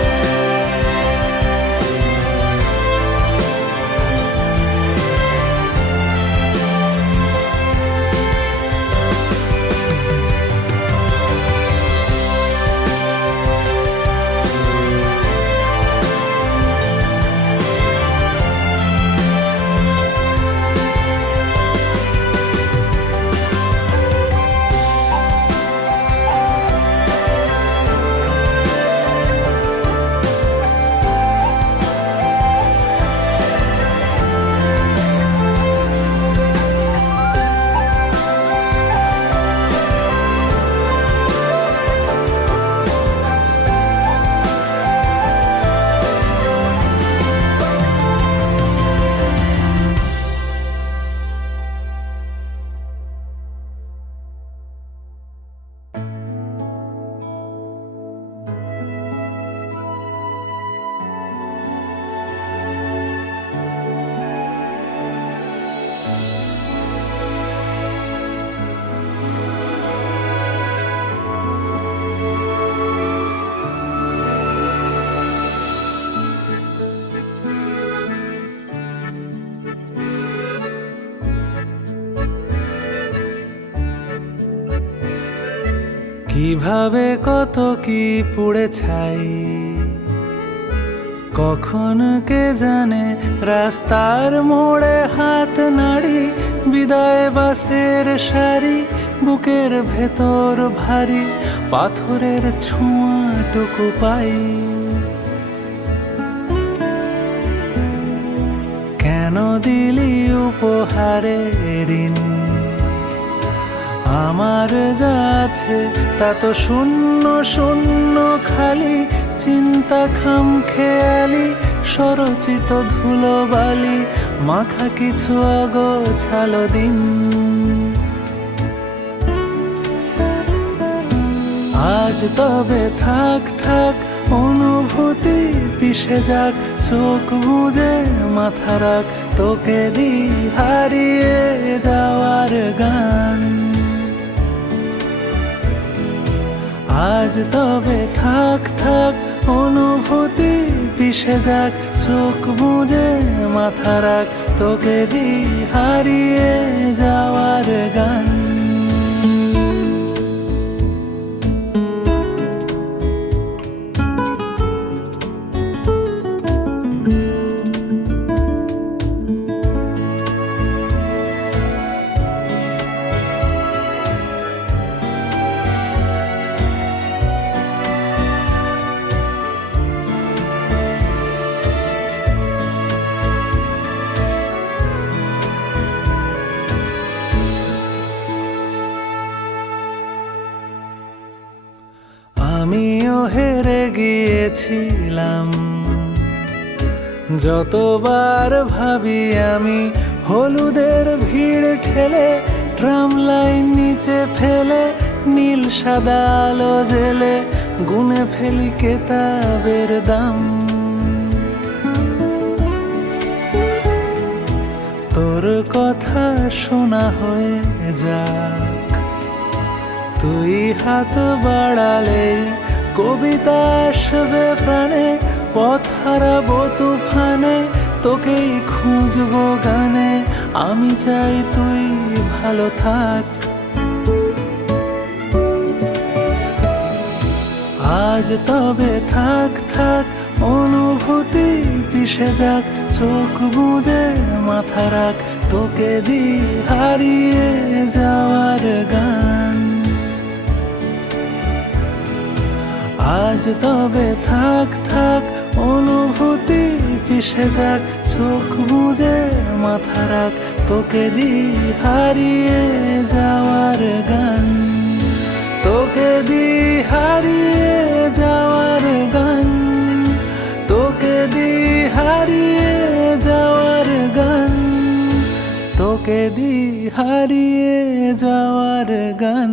কিভাবে কত কি পুড়ে ছাই, কখন কে জানে রাস্তার মোড়ে হাত নাড়ি, বিদায় বাসের সারি, বুকের ভেতর ভারী পাথরের ছোঁয়াটুকু পাই। কেন দিলি উপহারে ঋণ, আমার যা আছে তা তো শূন্য শূন্য খালি, চিন্তা খাম খেয়ালি স্বরচিত ধুলোবালি, মাখা কিছু অগোছালো দিন। আজ তবে থাক থাক অনুভূতি পিষে যাক, চোখ বুজে মাথা রাখ, তোকে দি হারিয়ে যাওয়ার গান। আজ তবে থাক থাক অনুভূতি পিষে যাক, চোখ বুজে মাথা রাখ, তোকে দি হারিয়ে যাওয়ার গান। আমিও হেরে গিয়েছিলাম, যতবার ভাবি আমি হলুদের ভিড় ঠেলে, ট্রাম লাইন নিচে ফেলে, নীল সাদা আলো জেলে, গুনে ফেলি কেতাবের দাম। তোর কথা শোনা হয়ে যাক, তুই হাত বাড়ালে কবিতা আসবে প্রাণে, পথ হারাবো তুফানে, তোকেই খুঁজবো গানে। আমি চাই তুই ভালো থাক, আজ তবে থাক থাক, অনুভূতি পিষে যাক, চোখ বুজে মাথা রাখ, তোকে দি হারিয়ে যাওয়ার গান। আজ তবে থাক থাক, অনুভূতি পিষে যাক, চোখ বুজে মাথা রাখ, তোকে দি হারিয়ে যাওয়ার গান। তোকে দি হারিয়ে যাওয়ার গান, তোকে দি হারিয়ে যাওয়ার গান, তোকে দি হারিয়ে যাওয়ার গান।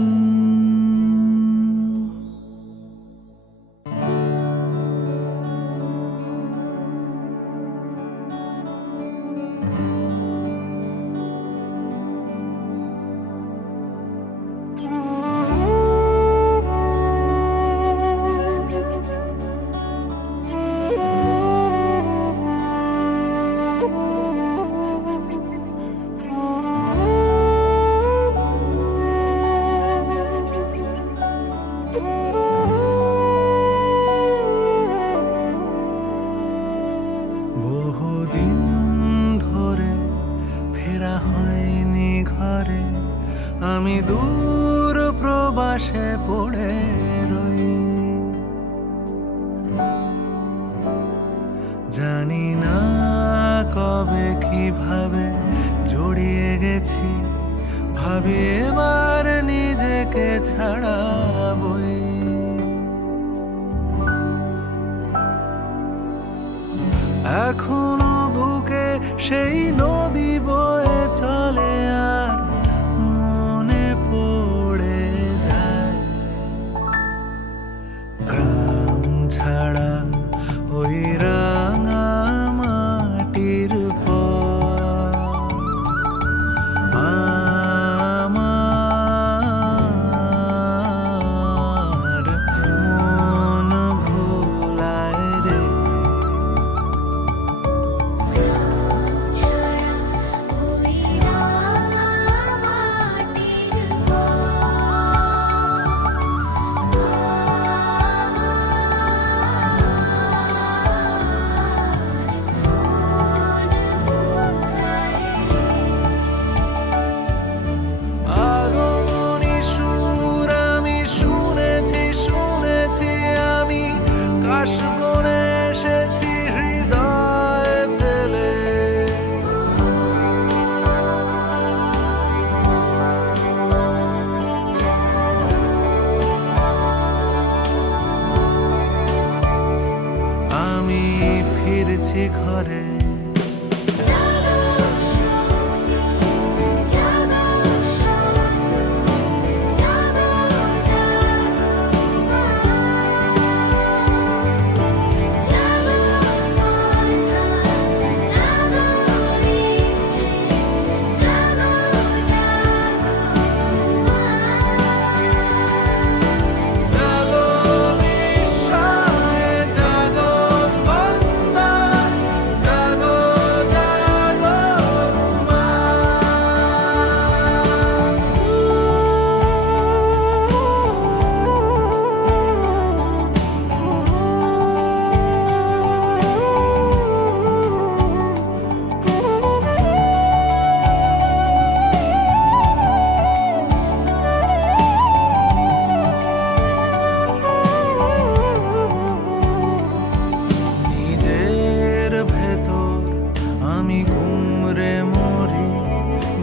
বহুদিন ধরে ফেরা হয়নি ঘরে, আমি দূর প্রবাসে পড়ে রই। জানি না কবে কিভাবে জড়িয়ে গেছি, ভাবি এবার নিজেকে ছাড়াবই। এখনো বুকে সেই নদী বয়ে চলে, আর মনে পড়ে যায় গ্রাম ছাড়া ওই রাঙা মাটির পথ। আমার মন ভোলায় রে, আগমনী সুর আমি শুনেছি শুনেছি, আমি কাশবনে এসেছি হৃদয় ফেলে। আমি ফিরছি ঘরে,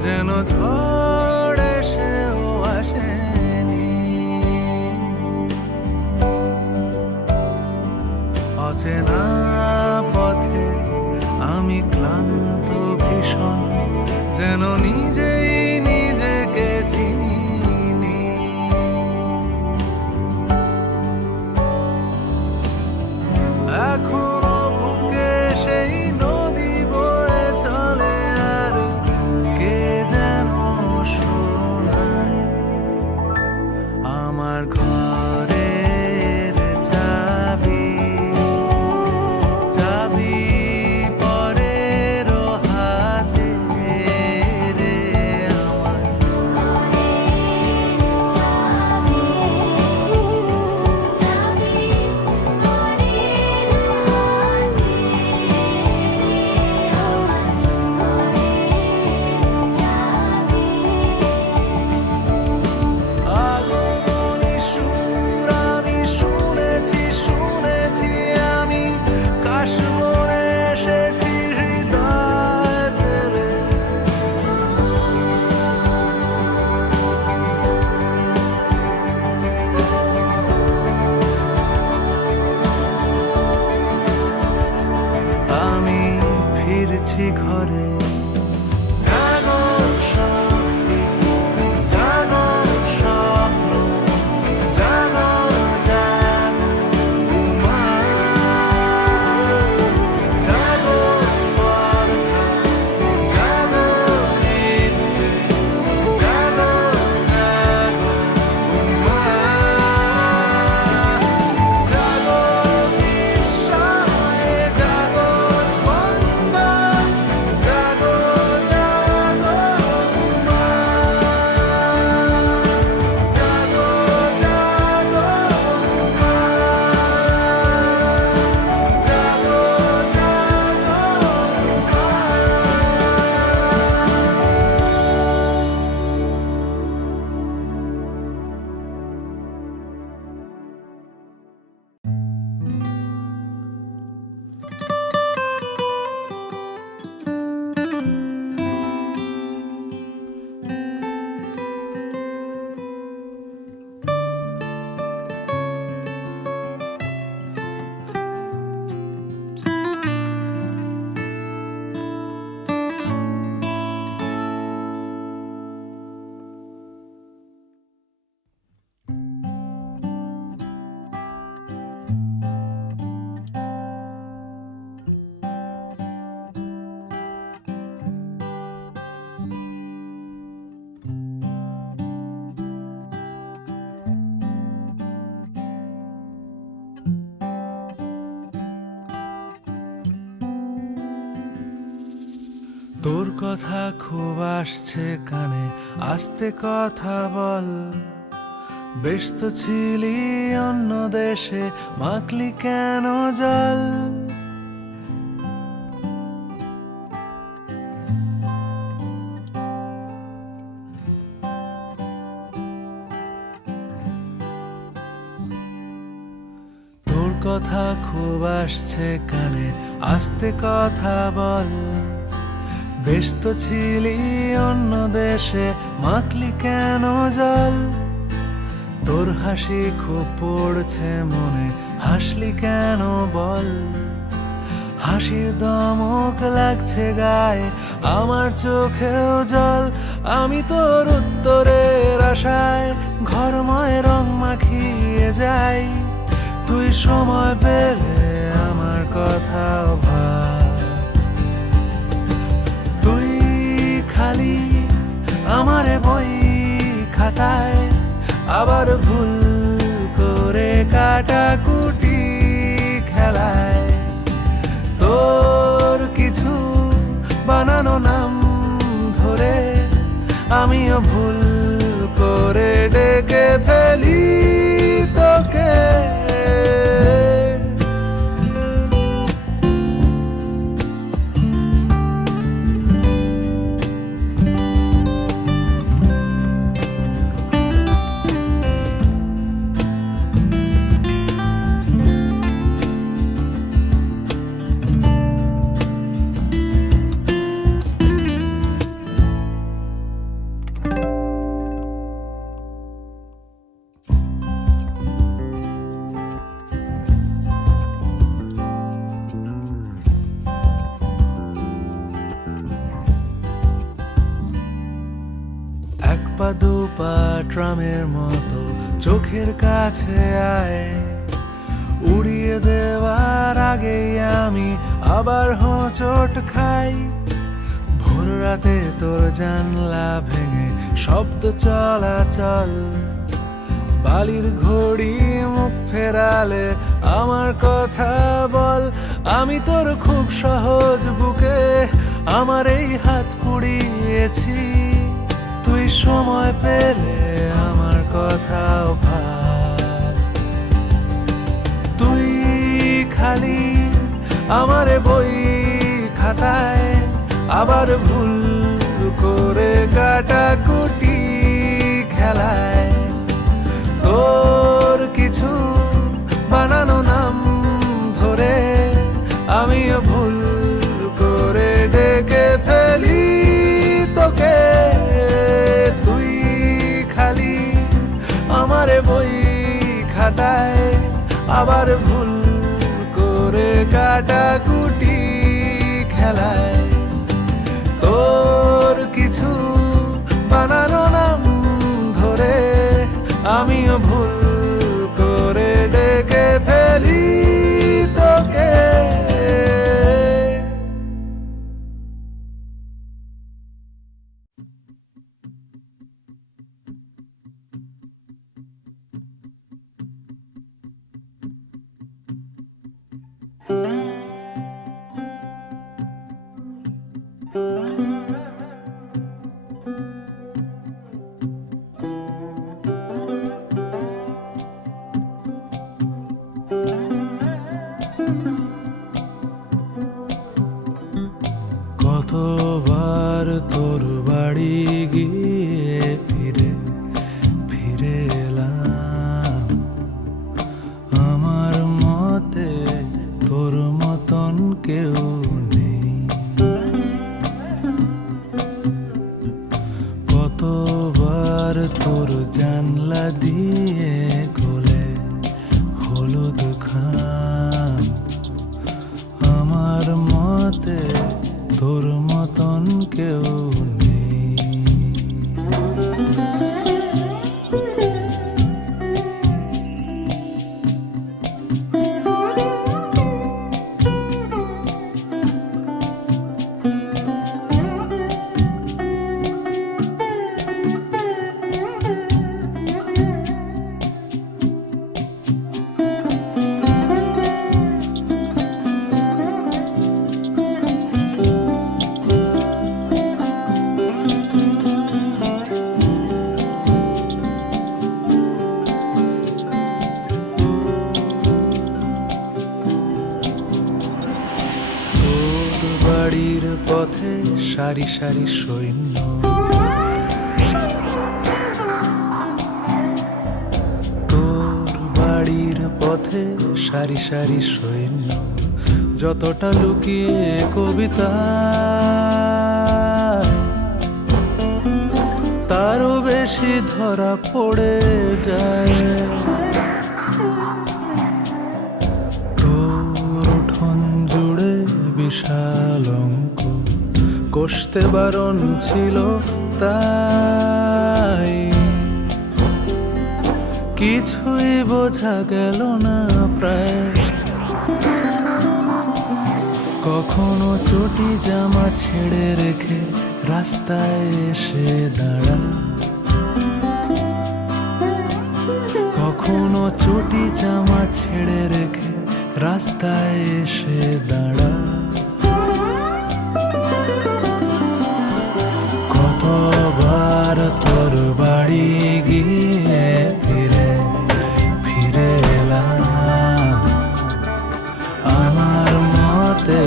যেন ঝড় এসেও আসেনি। অচেনা পথে আমি ক্লান্ত ভীষণ, যেন নিজেই নিজেকে চিনি। এখনো বুকে সেই নদী বয়ে চলে, আর কথা খুব আসছে কানে, আস্তে কথা বল। বেশ তো ছিলি অন্য দেশে, মাখলি কেন জল? তোর কথা খুব আসছে কানে, আস্তে কথা বল। বেশ তো ছিলি অন্য দেশে, মাখলি কেন জল? তোর হাসি খুব পড়ছে মনে, হাসলি কেন বল? হাসির দমক লাগছে গায়ে, আমার চোখেও জল। আমি তোর উত্তরের আশায় ঘরময় রং মাখিয়ে যাই। তুই সময় পেলে আমার কথাও ভাব। তুই খালি আমারে বই খাতায়, আবার ভুল করে কাটাকুটি খেলায়। তোর কিছু বানানো নাম ধরে আমিও ভুল করে ডেকে ফেলি তোকে। এক পা দু পা ট্রামের মতো চোখের কাছে আয়। উড়িয়ে দেওয়ার আগেই আমি আবার হোঁচট খাই। ভোর রাতে তোর জানলা ভেঙে শব্দ চলাচল। বালির ঘড়ি মুখ ফেরালে আমার কথা বল। আমি তোর খুব সহজ বুকে আমার এই হাত পুড়িয়েছি। তুই সময় পেলে আমার কথাও ভাব। তুই খালি আমারে বই খাতায়, আবার ভুল করে কাটাকুটি খেলায়। তোর কিছু বানানো নাম ধরে আমিও ভুল করে ডেকে ফেলি তোকে। তুই খালি আমারে বই খাতায়, আবার ভুল করে কাটাকুটি খেলায়। তোর কিছু বানানো নাম ধরে আমিও ভুল করে ডেকে ফেলি তোকে। কতবার তোর বাড়ি গিয়ে ফিরে ফিরে এলাম। আমার মতে তোর মতন কেউ নেই। কতবার তোর জানলা দিয়ে খোলে হলুদ খাম। আমার মতে তোর মতন কেউ নেই। সারি সারি সৈন্য। তোর বাড়ির পথে সারি সারি সৈন্য, যতটা লুকিয়ে কবিতা তারও বেশি ধরা পড়ে যায়। তোর উঠোন জুড়ে বিশাল অঙ্ক কষতে বারণ ছিল, তাই কিছুই বোঝা গেল না প্রায়। কখনো চটি জামা ছেড়ে রেখে রাস্তায় এসে দাঁড়া, কখনো চটি জামা ছেড়ে রেখে রাস্তায় এসে দাঁড়া। কতবার তোর বাড়ি গিয়ে ফিরে ফিরে এলাম, আমার মতে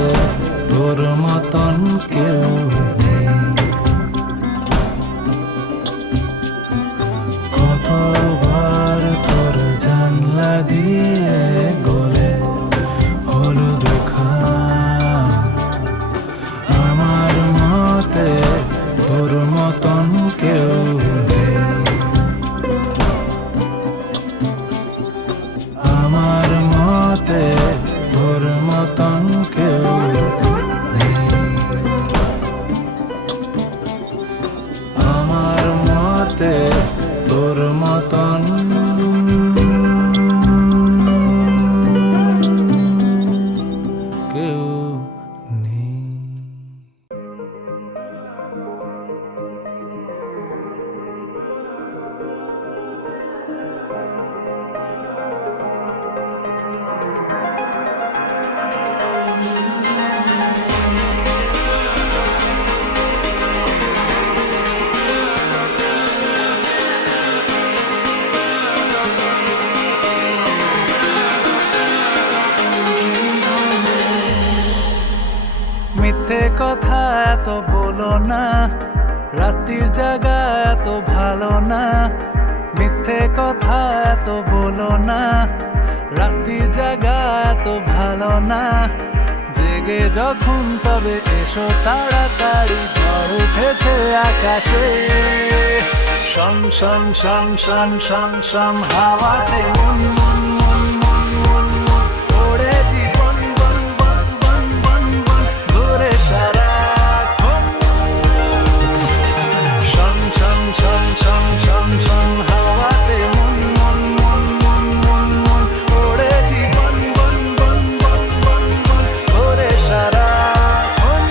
তোর মতন কেউ নেই। কতবার তোর জানলা দিয়ে গলে হলুদ খাম, আমার মতে তোর মতন কেউ নেই। আমার মতে তোর মতন কেউ নেই। আমার মতে তোর মতন কেউ নেই। মিথ্যে কথা এত বলো না, রাত্রির জায়গা এত ভালো না। মিথ্যে কথা এত বলো না, রাত্রির জায়গা এত ভালো না। জেগে যখন তবে এসো তাড়াতাড়ি, ঝড় উঠেছে আকাশে। শন শন শন শন শন শন হাওয়াতে মন মন মন মন মন মন ওড়ে জীবন বন বন বন বন বন ঘুরে সারাক্ষণ। শন শন শন শন শন শন হাওয়াতে মন মন মন মন মন মন ওড়ে জীবন বন বন বন বন বন ঘুরে সারাক্ষণ।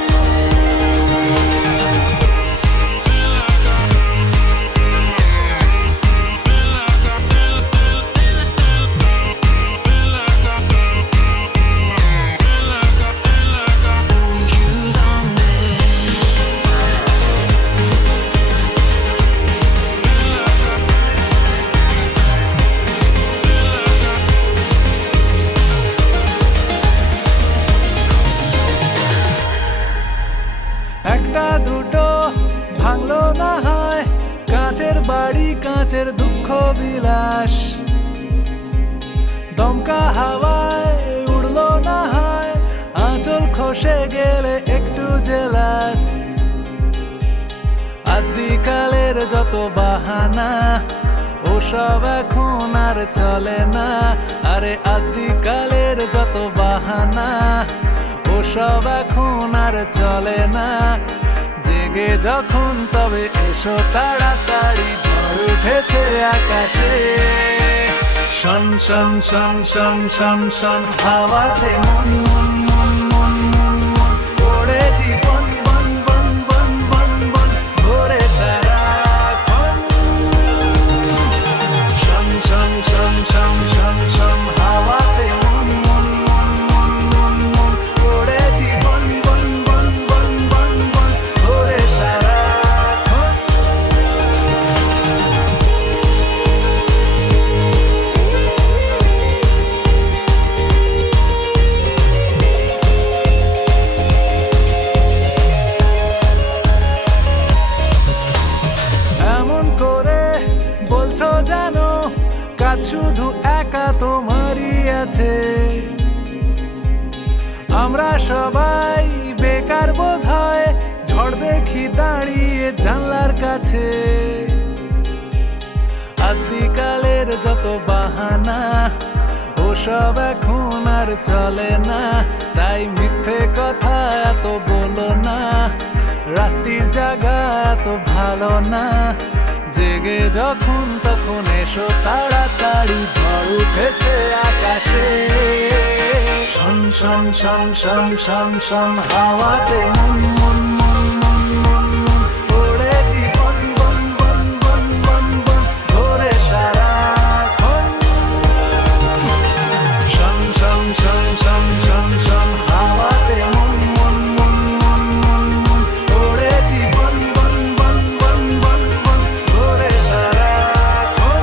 একটা দুটো ভাঙলো না হয় কাঁচের বাড়ি, কাঁচের দুঃখ বিলাস। দমকা হাওয়ায় উড়লো না হয় আঁচল খসে গেলে একটু জেলাস। আদিকালের যত বাহানা ওসব এখন আর চলে না। আরে আদিকালের যত বাহানা ওসব এখন আর চলে না। জেগে যখন তবে এসো তাড়াতাড়ি, ঝড় উঠেছে আকাশে। শন শন শন শন শন শন হাওয়াতে মন মন মন মন মন মন ওড়ে জীবন বন বন বন বন বন ঘুরে সারাক্ষণ। শন শন শন শন শন শন হাওয়াতে মন মন মন মন মন মন ওড়ে জীবন বন বন বন বন বন ঘুরে সারাক্ষণ। কাজ শুধু একা তোমারই আছে। আমরা সবাই বেকার বোধ হয়, ঝড় দেখি দাঁড়িয়ে জানলার কাছে। আদিকালের যত বাহানা ওসব এখন আর চলে না, তাই মিথ্যে কথা এত বলো না। রাত্রির জাগা তো ভালো না, জেগে যখন তখন এসো তাড়াতাড়ি, ঝড় উঠেছে আকাশে। শন শন শন শন শন শন হাওয়াতে মন মন মন মন মন মন ওড়ে জীবন বন বন বন বন বন ধরে সারাক্ষণ। শন শন শন শন শন শন হাওয়াতে মন মন মন মন মন মন ওড়ে জীবন বন বন বন বন বন ধরে সারাক্ষণ।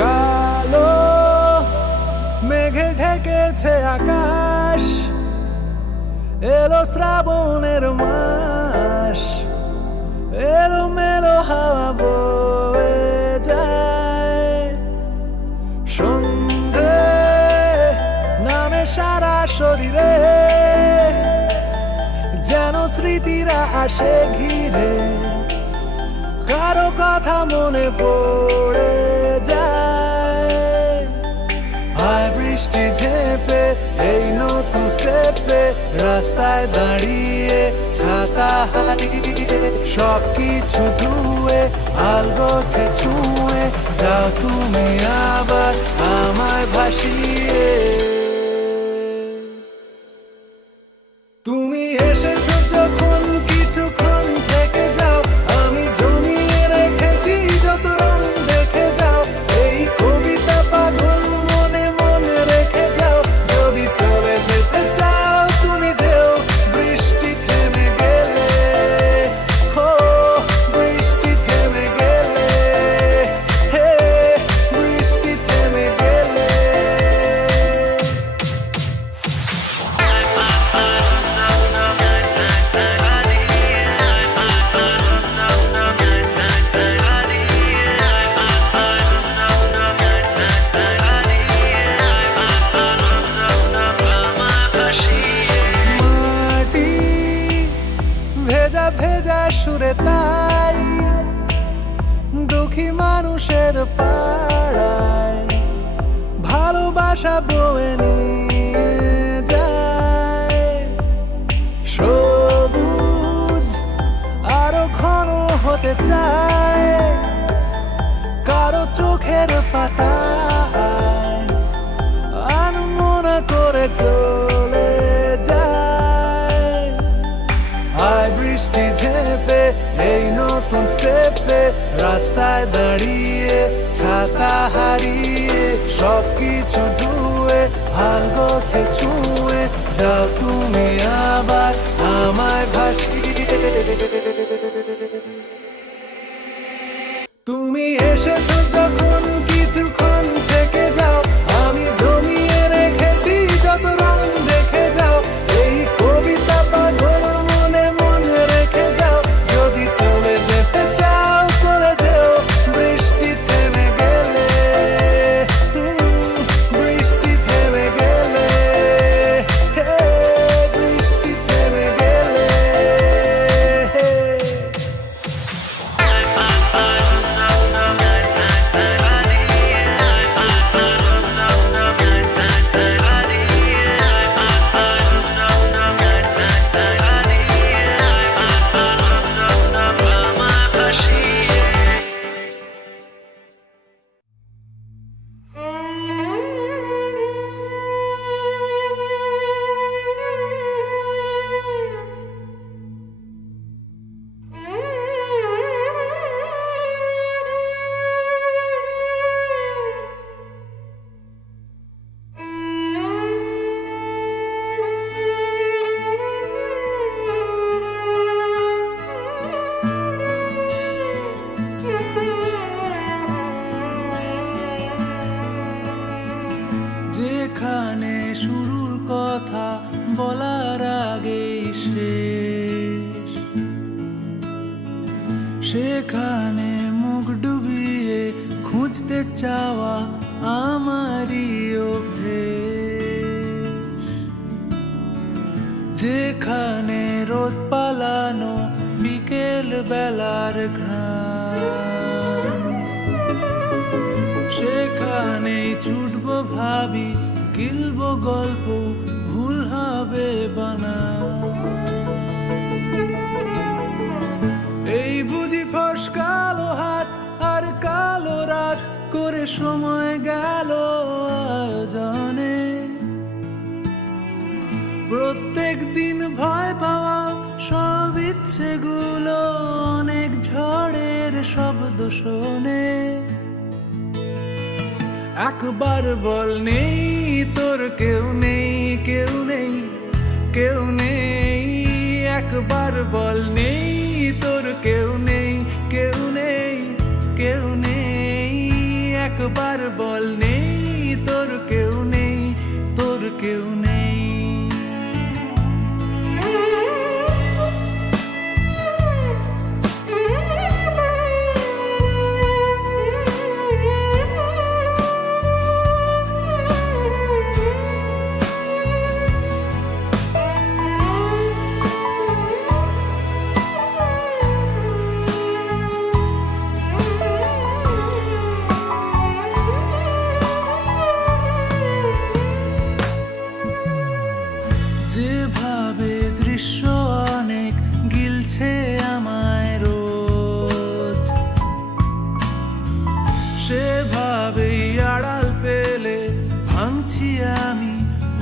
কালো মেঘে ঢেকেছে আকাশ, এলো শ্রাবণের মাস। এলো মেলো হাওয়া বয়ে যায়, সন্ধে নামে সারা শরীরে, যেন স্মৃতিরা আসে ঘিরে। কারো কথা মনে পড়ে যায়, হায় বৃষ্টি ঝেপে এই নতুন স্টেপে, রাস্তায় দাঁড়িয়ে ছাতা হারিয়ে, সবকিছু ধুয়ে আলগোছে ছুঁয়ে যাও তুমি আবার আমায় ভাসিয়ে। তুমি এসেছো যখন কিছুক্ষণ থেকে যাও, আমি জমিয়ে রেখেছি যত রং দেখে যাও। এই কবিতা পাগল মনে মনে রেখে যাও, যদি চলে যেতে চাও তুমি যেও। বৃষ্টি থেমে গেলে, ও বৃষ্টি থেমে গেলে, হে বৃষ্টি থেমে গেলে। মাটি ভেজা ভেজা সুরে তাই দুঃখী মানুষের পাড়ায় ভালোবাসা বয়ে নিয়ে যায়। সবুজ আরো ঘন হতে চায়, কারো চোখের পাতায় আনমনা করে চলে যায়। হায় বৃষ্টি ঝেপে এই নতুন স্টেপে, রাস্তায় দাঁড়িয়ে ছাতা হারিয়ে, সবকিছু ধুয়ে হাল গোছে ছুঁয়ে যাও তুমি আবার আমায় ভাসিয়ে। তুমি এসেছো যখন কিছুক্ষণ থেকে যাও, আমি জমিয়ে রেখেছি যত রং দেখে যাও। এই কবিতা পাগল মনে মনে রেখে যাও, যদি চলে যেতে চাও চলে যেও। বৃষ্টি থেমে গেলে, বৃষ্টি থেমে গেলে, হে বৃষ্টি থেমে গেলে। কথা বলার আগেই শেষ। সেখানে মুখ ডুবিয়ে খুঁজতে চাওয়া আমারই অভ্যেস। যেখানে রোদ পালানো বিকেল বেলার ঘ্রাণ, সেখানেই ছুটবো ভাবি, গিলবো গল্প, ভুল হবে বানান। এই বুঝি ফসকালো হাত আর কালো রাত করে সময় গেল আয়োজনে। প্রত্যেক দিন ভয় পাওয়া সব ইচ্ছেগুলো অনেক ঝড়ের শব্দ শোনে। একবার বল নেই তোর কেউ নেই, কেউ নেই, কেউ নেই। একবার বল নেই তোর কেউ নেই, কেউ নেই, কেউ নেই। একবার বল নেই তোর কেউ নেই, তোর কেউ নেই। যেভাবে দৃশ্য অনেক গিলছে আমায় রোজ, সেভাবেই আড়াল পেলে ভাঙছি আমি,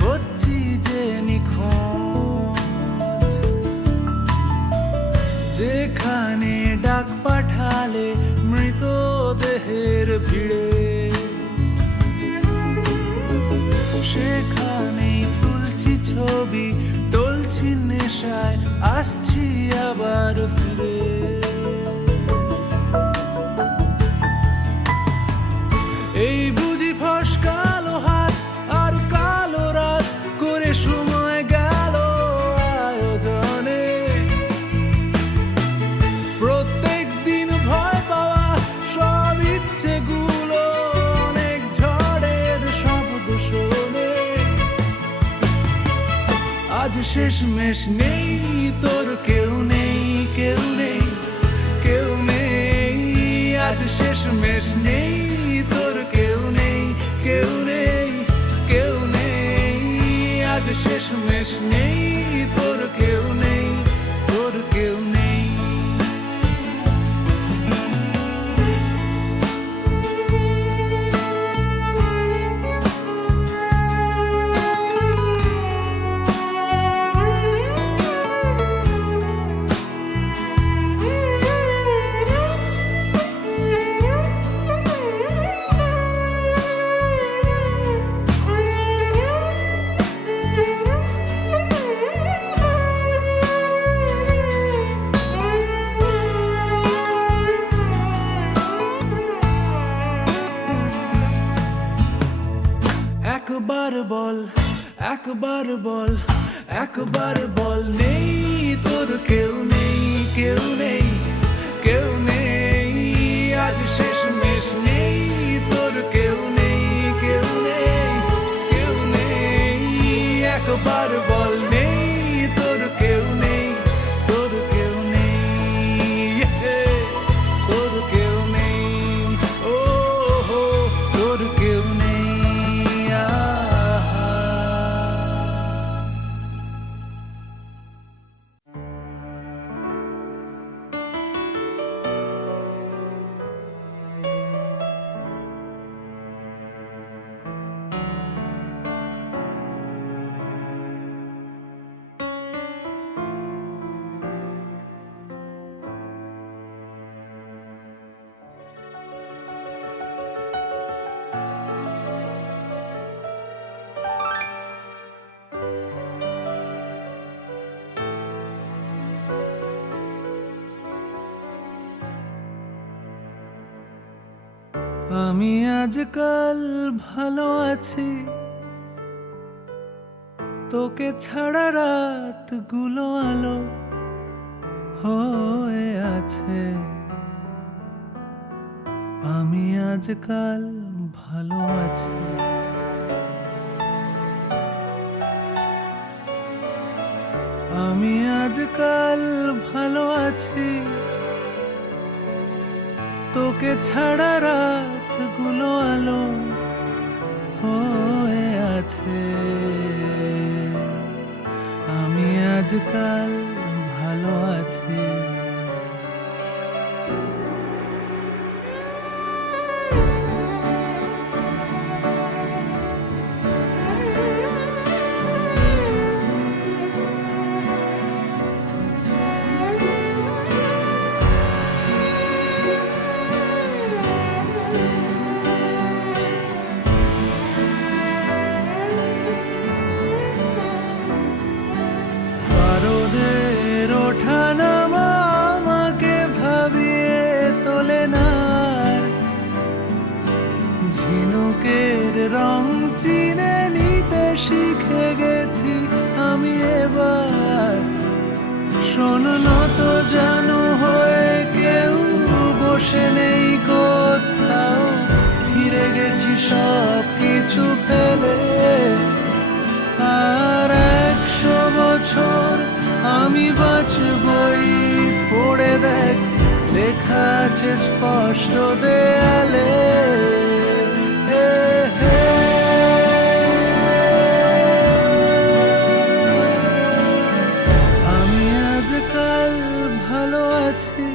হচ্ছি যে নিখোঁজ। যেখানে ডাক পাঠালে মৃতদেহের ভিড়ে, সেখানেই তুলছি ছবি, টলছি নেশায়, আসছি আবার ফিরে। এই বুঝি ফসকালো হাত আর কালো রাত করে সময় গেল আয়োজনে। প্রত্যেক দিন ভয় পাওয়া সব ইচ্ছেগুলো অনেক ঝড়ের শব্দ শোনে। আজ শেষমেশ নেই তোর কেউ নেই, কেউ নেই, কেউ নেই। আজ শেষমেশ নেই তোর কেউ নেই, কেউ নেই, কেউ নেই। আজ শেষমেশ নেই তোর কেউ নেই, তোর কেউ নেই। একবার বল, একবার বল, একবার বল নেই তোর কেউ নেই, কেউ নেই, কেউ নেই। আজ শেষমেশ নেই তোর কেউ নেই, কেউ নেই, কেউ নেই। একবার বল নেই তোর কেউ নেই, তোর কেউ নেই, তোর কেউ নেই, ও হো তোর কেউ নেই। আমি আজকাল ভালো আছি, তোকে ছাড়া রাতগুলো আলো হয়ে আছে। আমি আজকাল ভালো আছি। আমি আজকাল ভালো আছি। তোকে ছাড়া রাতগুলো আলো হয়ে আছে। আমি আজকাল ভালো আছি। রোদের ওঠানামা আমাকে ভাবিয়ে তোলে না। ঝিনুকের রং চিনে নিতে শিখে গেছি আমি এবার। শোনো তো জানো হয়ে কেউ বসে নেই কোথাও। ফিরে গেছি সব কিছু ফেলে। আর 100 বছর আমি বাঁচবই। পড়ে দেখ লেখা আছে স্পষ্ট দেয়ালে। আমি আজকাল ভালো আছি।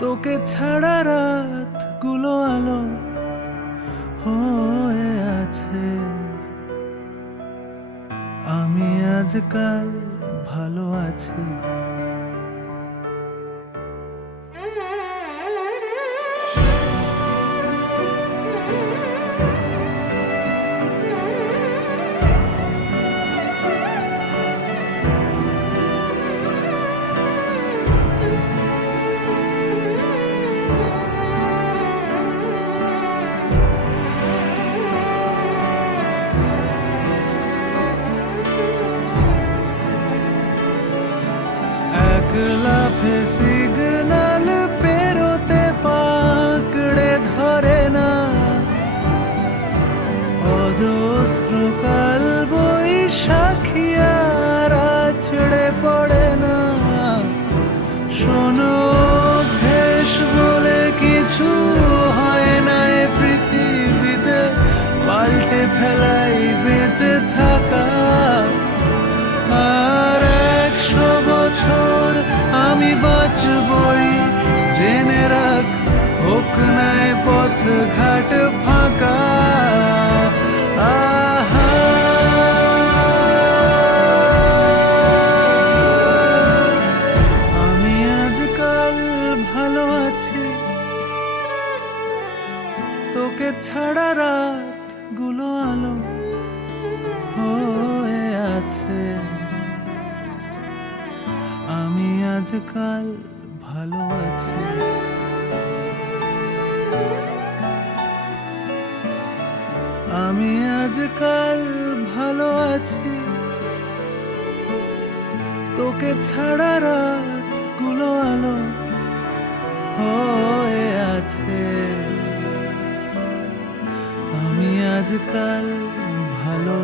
তোকে ছাড়া রাতগুলো আলো হয়ে আছে। আমি আজকাল ভালো আছি। লাফে সিগনাল পেরোতে পাকড়ে ধরে না। অজস্র কাল বৈশাখী আর আছড়ে পড়ে না। শোনো অভ্যেস বলে কিছু হয় না এ পৃথিবীতে। পাল্টে ফেলাই বেঁচে থাকা। আর 100 বছর আমি বাঁচবই। জেনে রাখ হোক নাই পথ ঘাট ফাঁকা। আহা আমি আজকাল ভালো আছি। তোকে ছাড়া রাতগুলো আলো হয়ে আছে। আমি আজকাল ভালো আছি। আমি আজকাল ভালো আছি। তোকে ছাড়া রাতগুলো আলো হয়ে আছে। আমি আজকাল ভালো।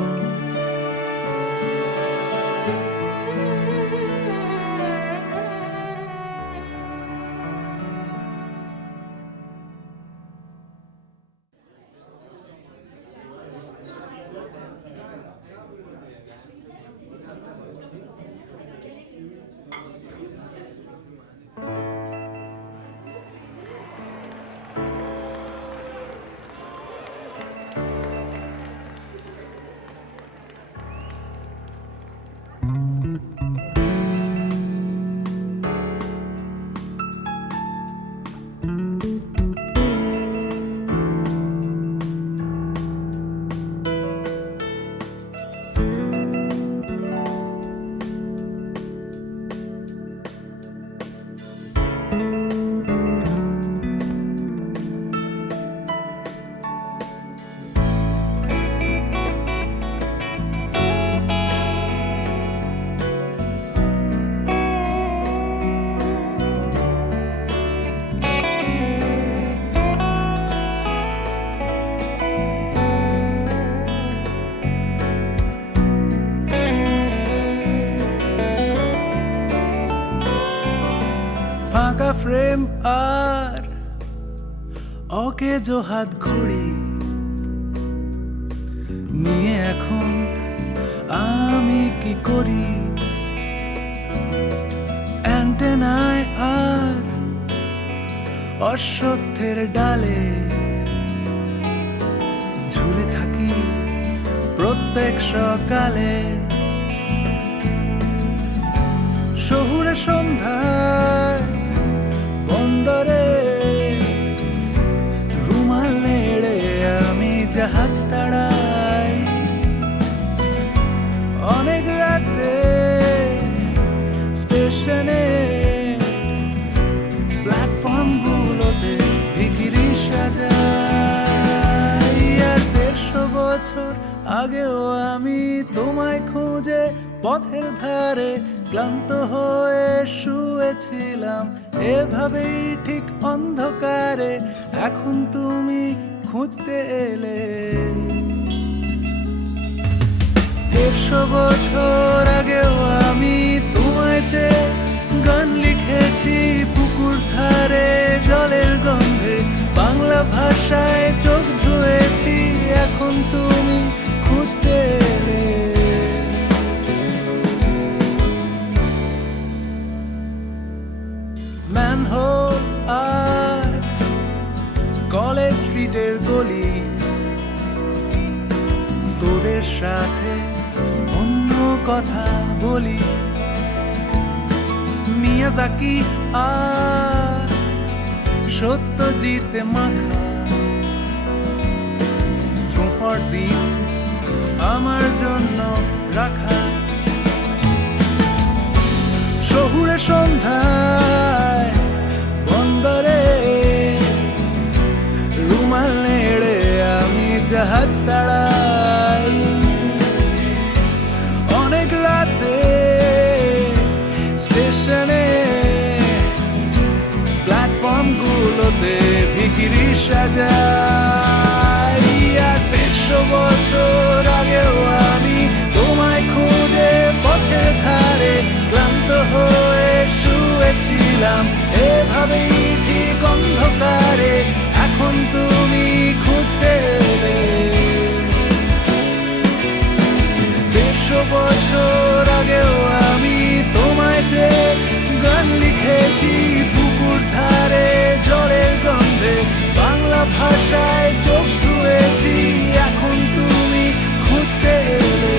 ফ্রেম আর অকেজো হাত ঘড়ি নিয়ে এখন আমি কি করি? অ্যান্টেনায় আর অশ্বত্থের ডালে ঝুলে থাকি প্রত্যেক সকালে। শহুরে সন্ধ্যায় বন্দরে রুমাল নেড়ে আমি জাহাজ তাড়াই। অনেক রাতে স্টেশনে প্ল্যাটফর্ম গুলোতে ভিখিরি সাজাই। আর 150 বছর আগেও আমি তোমায় খুঁজে পথের ধারে ক্লান্ত হয়ে শুয়েছিলাম এভাবেই ঠিক অন্ধকারে। এখন তুমি খুঁজতে এলে। 150 বছর আগেও আমি তোমায় চেয়ে গান লিখেছি পুকুর ধারে জলের গন্ধে, বাংলা ভাষায় চোখ ধুয়েছি। এখন তুমি খুঁজতে এলে। ম্যানহোল আর কলেজ স্ট্রিটের গলি, তোদের সাথে অন্য কথা বলি। মিয়াজাকি আর সত্যজিতে মাখা ধূসর দিন আমার জন্য রাখা। শহুরে সন্ধ্যায় বন্দরে রুমাল নেড়ে আমি জাহাজ তাড়াই। অনেক রাতে স্টেশনে প্ল্যাটফর্ম গুলোতে ভিখিরি সাজাই। আর 150 বছর আগেও আমি তোমায় খুঁজে পথের ধারে ক্লান্ত হয়ে শুয়েছিলাম এভাবেই ঠিক অন্ধকারে। এখন তুমি খুঁজতে এলে। 150 বছর আগেও আমি তোমায় চেয়ে গান লিখেছি পুকুর ধারে জলের গন্ধে, বাংলা ভাষায় চোখ ধুয়েছি। এখন তুমি খুঁজতে এলে।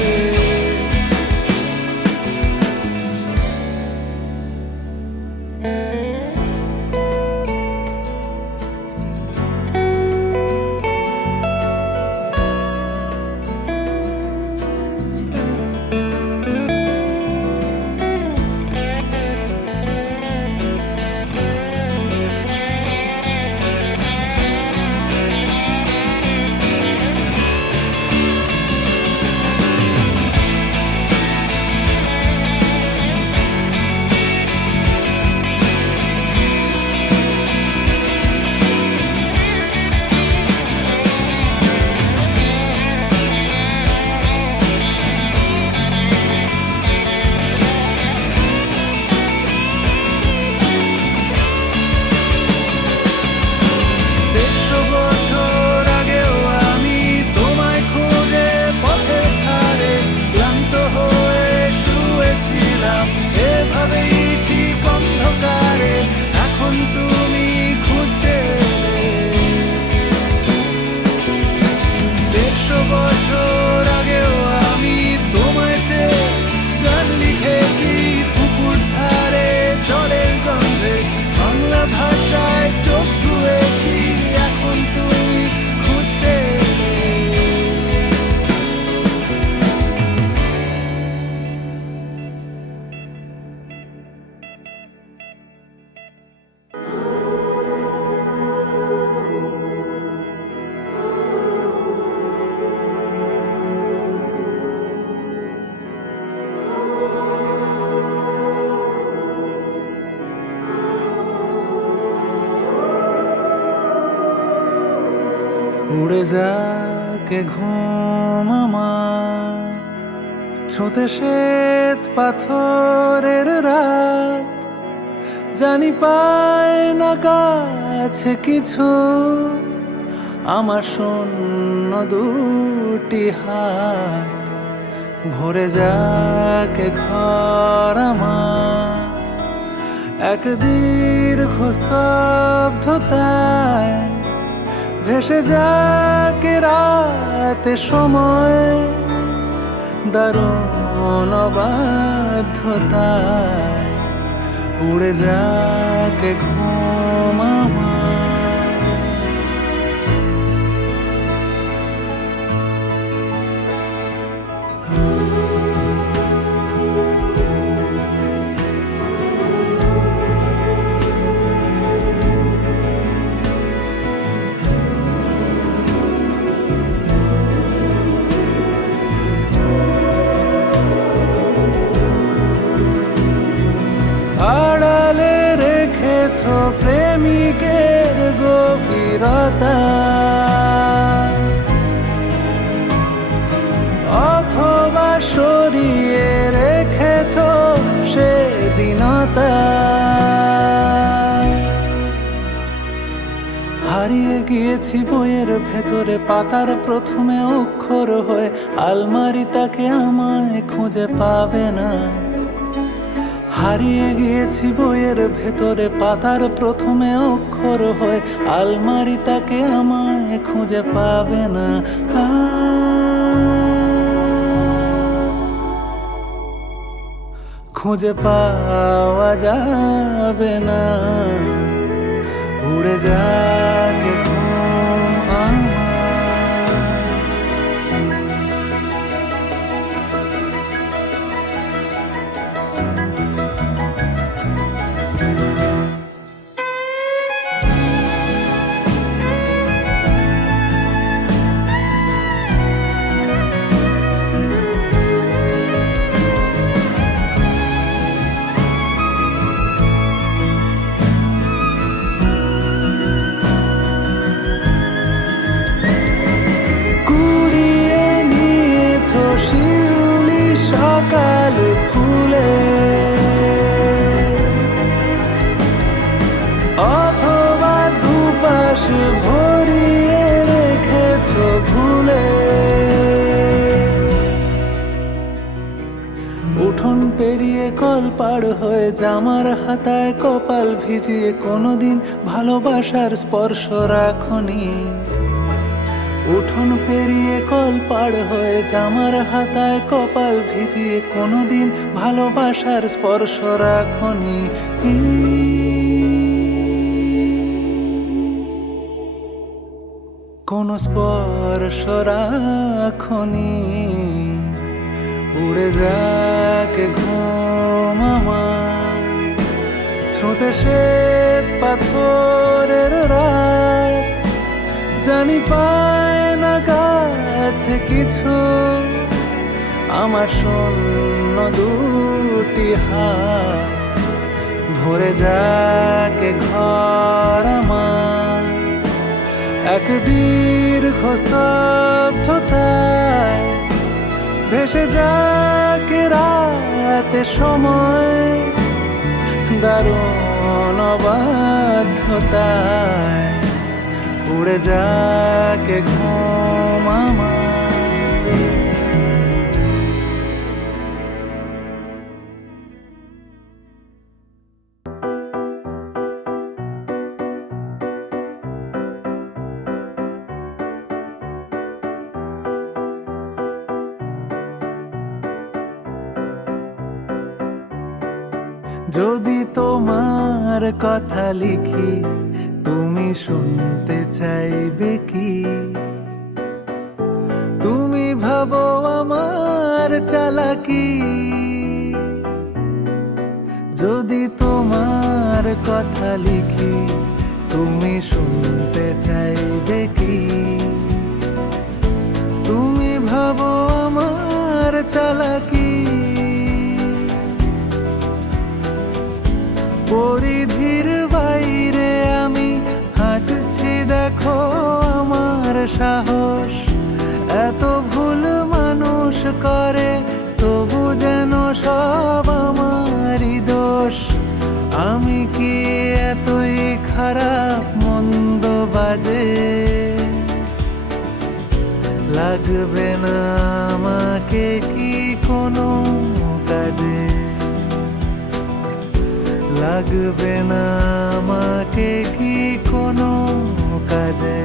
উড়ে যাকে ঘুম আমার, ছুঁতে শ্বেত পাথরের রাত, জানি পায় না কাছে কিছু, আমার শূন্য দুটি হাত ভরে যাকে ঘর আমার। এক দীর্ঘ স্তব্ধতায় ভেসে যাকে রাতে সময়, দারুণ অবাধ্যতায় উড়ে যাকে ঘুম আমার। আড়ালে রেখেছ প্রেমিকের গভীরতা, অথবা সরিয়ে রেখেছ সেদিনতা। হারিয়ে গিয়েছি বইয়ের ভেতরে পাতার প্রথমে অক্ষর হয়ে, আলমারি তাকে আমায় খুঁজে পাবে না। হারিয়ে গিয়েছি বইয়ের ভেতরে পাতার প্রথমে অক্ষর হয়ে, আলমারি তাকে আমায় খুঁজে পাবে না। খুঁজে পাওয়া যাবে না, উড়ে যাকে ঘুম আমার। শিউলি সকাল ফুলে, অথবা দুপাশ ভরিয়ে রেখেছ ভুলে। উঠোন পেরিয়ে কল পার হয়ে জামার হাতায় কপাল ভিজিয়ে কোনোদিন ভালোবাসার স্পর্শ রাখনি। উঠোন পেরিয়ে কল পার হয়ে জামার হাতায় কপাল ভিজিয়ে কোনোদিন ভালোবাসার স্পর্শ রাখনি। কোনো স্পর্শ রাখনি, উড়ে যাকে ঘুম আমার। ছুঁতে শ্বেত পাথরের রাত, জানি পায় না কাছে কিছু, আমার শূন্য দুটি হাত ভরে যাকে ঘর আমার। এক দীর্ঘ স্তব্ধতায় ভেসে যাকে রাতে সময়, দারুণ অবাধ্যতায় উড়ে যাকে ঘুম আমার। যদি তোমার কথা লিখি তুমি শুনতে চাইবে কি? তুমি ভাবো আমার চালাকি, যদি তোমার কথা লিখি তুমি শুনতে চাইবে কি? তুমি ভাবো আমার চালাকি, পরিধির বাইরে আমি হাঁটছি দেখো আমার সাহস। এত ভুল মানুষ করে তবু যেন সব আমারই দোষ। আমি কি এতই খারাপ মন্দ বাজে? লাগবে না আমাকে কি কোনো কাজে? লাগবে না আমাকে কি কোনো কাজে?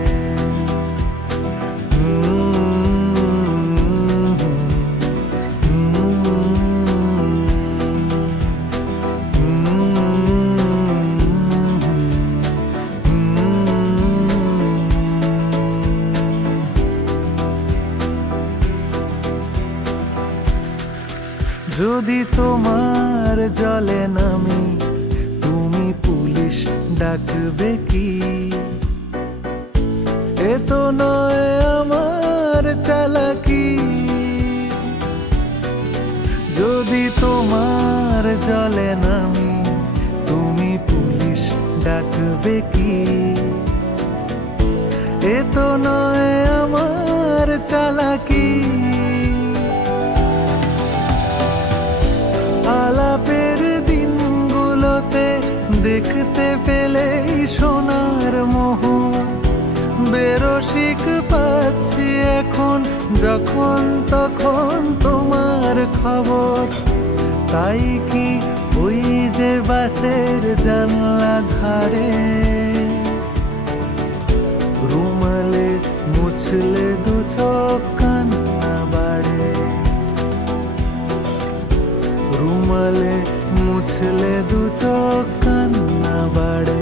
যদি তোমার জলে নামি তুমি পুলিশ ডাকবে কি? এ তো নয় আমার চালাকি। যদি তোমার জলে নামি তুমি পুলিশ ডাকবে কি? এ তো নয় আমার চালাকি। আলাপের দিনগুলোতে দেখতে পেলেই সোনার মোহর, বেরসিক পাচ্ছি এখন যখন তখন তোমার খবর। তাই কি ওই যে বাসের জানলা ধারে রুমালে মুছলে দু চোখ কান্না বাড়ে? রুমালে মুছলে দু চোখ কান্না বাড়ে।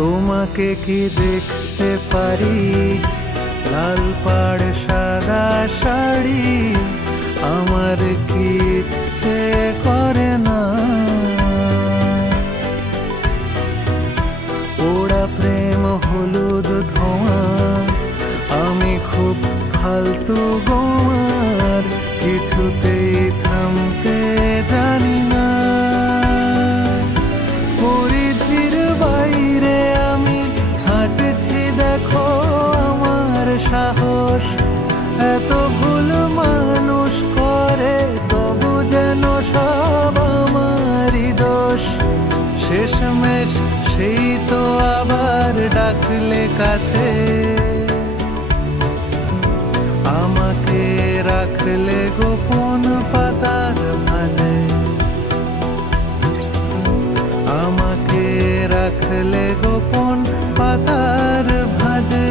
তোমাকে কি দেখতে পারি লাল পাড় সাদা শাড়ি? আমার কি ইচ্ছে করে না? ওরা প্রেম হলুদ ধোঁয়া, আমি খুব ফালতু গোয়ার, কিছুতেই থামতে জানি না। পরিধির বাইরে আমি হাঁটছি, দেখো আমার সাহস। এত ভুল মানুষ করে তবু যেন সব আমারই দোষ। শেষমেশ সেই তো আবার ডাকলে কাছে, আমাকে রাখলে গোপন পাতার মাঝে। আমাকে রাখলে গোপন পাতার ভাঁজে।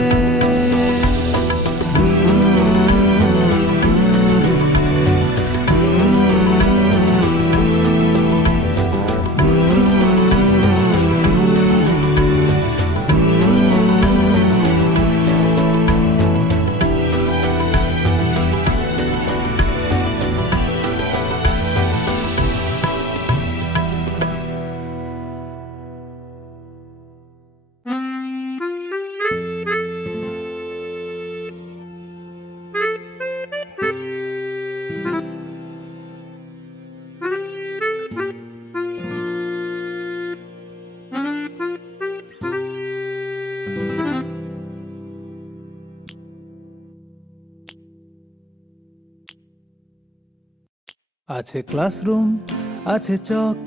আছে ক্লাসরুম, আছে চক,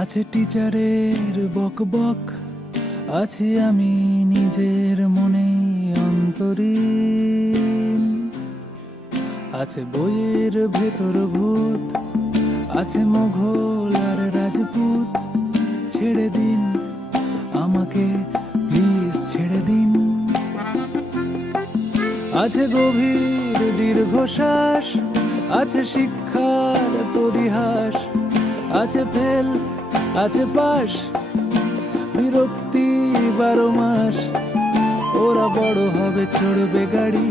আছে টিচারের বক বক, আছি আমি নিজের মনে অন্তরীণ। আছে বইয়ের ভেতর ভূত, আছে মোঘল আর রাজপুত। ছেড়ে দিন আমাকে, প্লিজ ছেড়ে দিন। আছে গভীর দীর্ঘশ্বাস, আছে শিক্ষার পরিহাস, আছে ফেল, আছে পাশ, বিরক্তি 12 মাস। ওরা বড় হবে, চড়বে গাড়ি,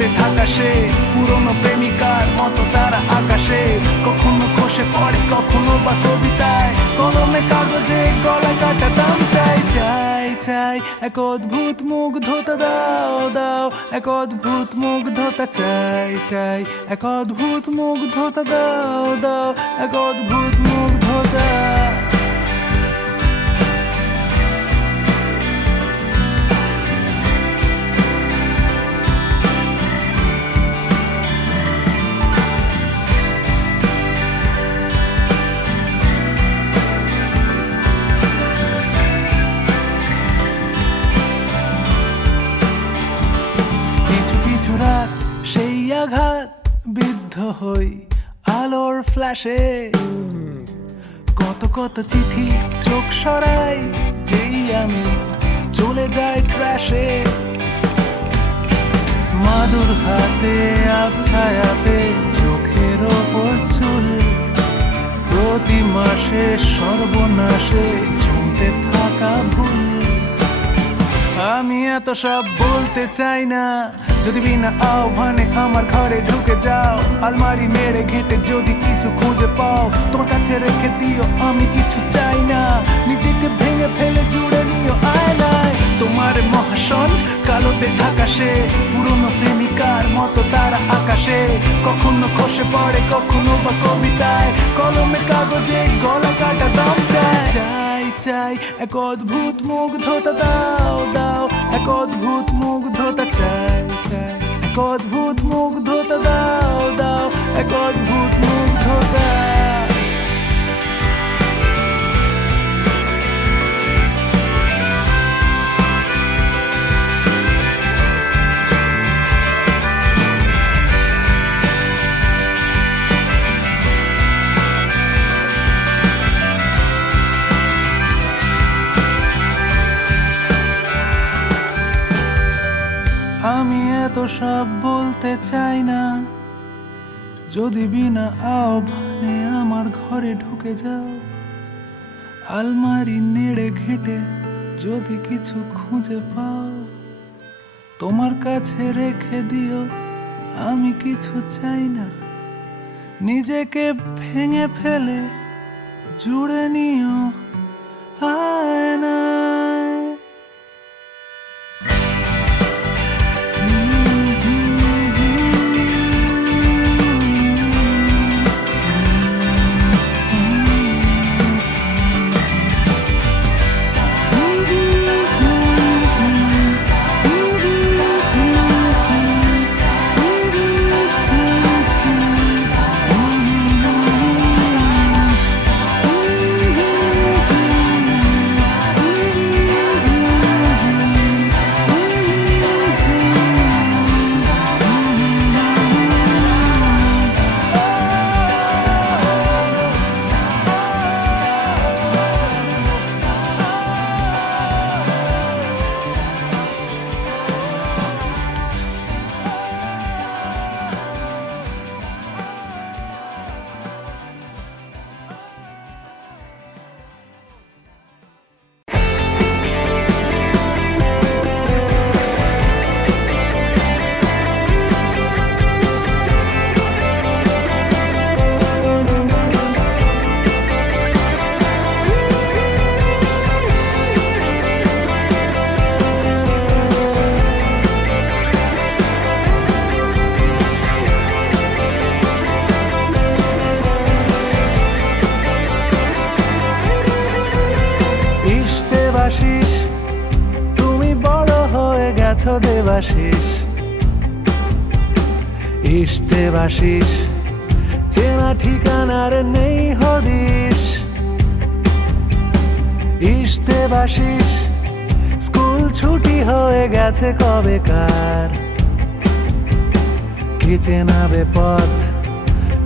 কালোতে ঢাকা সে পুরনো প্রেমিকার মতো তারা আকাশে কখনো খসে পড়ে কখনো বা কবিতায় কলমে কাগজে গলা কাটা দাম চাই চাই চাই এক অদ্ভুত মুগ্ধতা দাও দাও এক অদ্ভুত মুগ্ধতা চাই চাই এক অদ্ভুত মুগ্ধতা দাও দাও এক অদ্ভুত মুগ্ধতা রাত সেই আঘাত বিদ্ধ হই আলোর ফ্ল্যাশে কত কত চিঠি চোখ সরাই যেই আমি চলে যাই ট্র্যাশে মাদুর হাতে আবছায়াতে চোখের ওপর চুল প্রতি মাসে সর্বনাশে জমতে থাকা ভুল আমি এত সব বলতে চাই না যদি বিনা আহ্বানে আমার ঘরে ঢুকে যাও আলমারি নেড়ে ঘেঁটে যদি কিছু খুঁজে পাও তোমার কাছে রেখে দিও আমি কিছু চাই না নিজেকে ভেঙে ফেলে জুড়ে নিও আয়নায় তোমার মহাশন কালোতে ঢাকা সে পুরনো প্রেমিকার মতো তারা আকাশে কখনো খসে পড়ে কখনো বা কবিতায় কলমে কাগজে গলা কাটা দাম চাই চাই চাই এক অদ্ভুত মুগ্ধতা দাও দাও এক অদ্ভুত মুগ্ধতা চাই চাই এক অদ্ভুত মুগ্ধতা দাও দাও এক অদ্ভুত মুগ্ধতা আমি এত সব বলতে চাই না যদি বিনা আহ্বানে আমার ঘরে ঢুকে যাও আলমারি নেড়ে ঘেঁটে যদি কিছু খুঁজে পাও তোমার কাছে রেখে দিও আমি কিছু চাই না নিজেকে ভেঙে ফেলে জুড়ে নিও আয়নায় দেবাশিস তুমি বড় হয়ে গেছো দেবাশিস ইস দেবাশিস চেনা ঠিকানার নেই হদিস ইস দেবাশিস স্কুল ছুটি হয়ে গেছে কবেকার কে চেনাবে পথ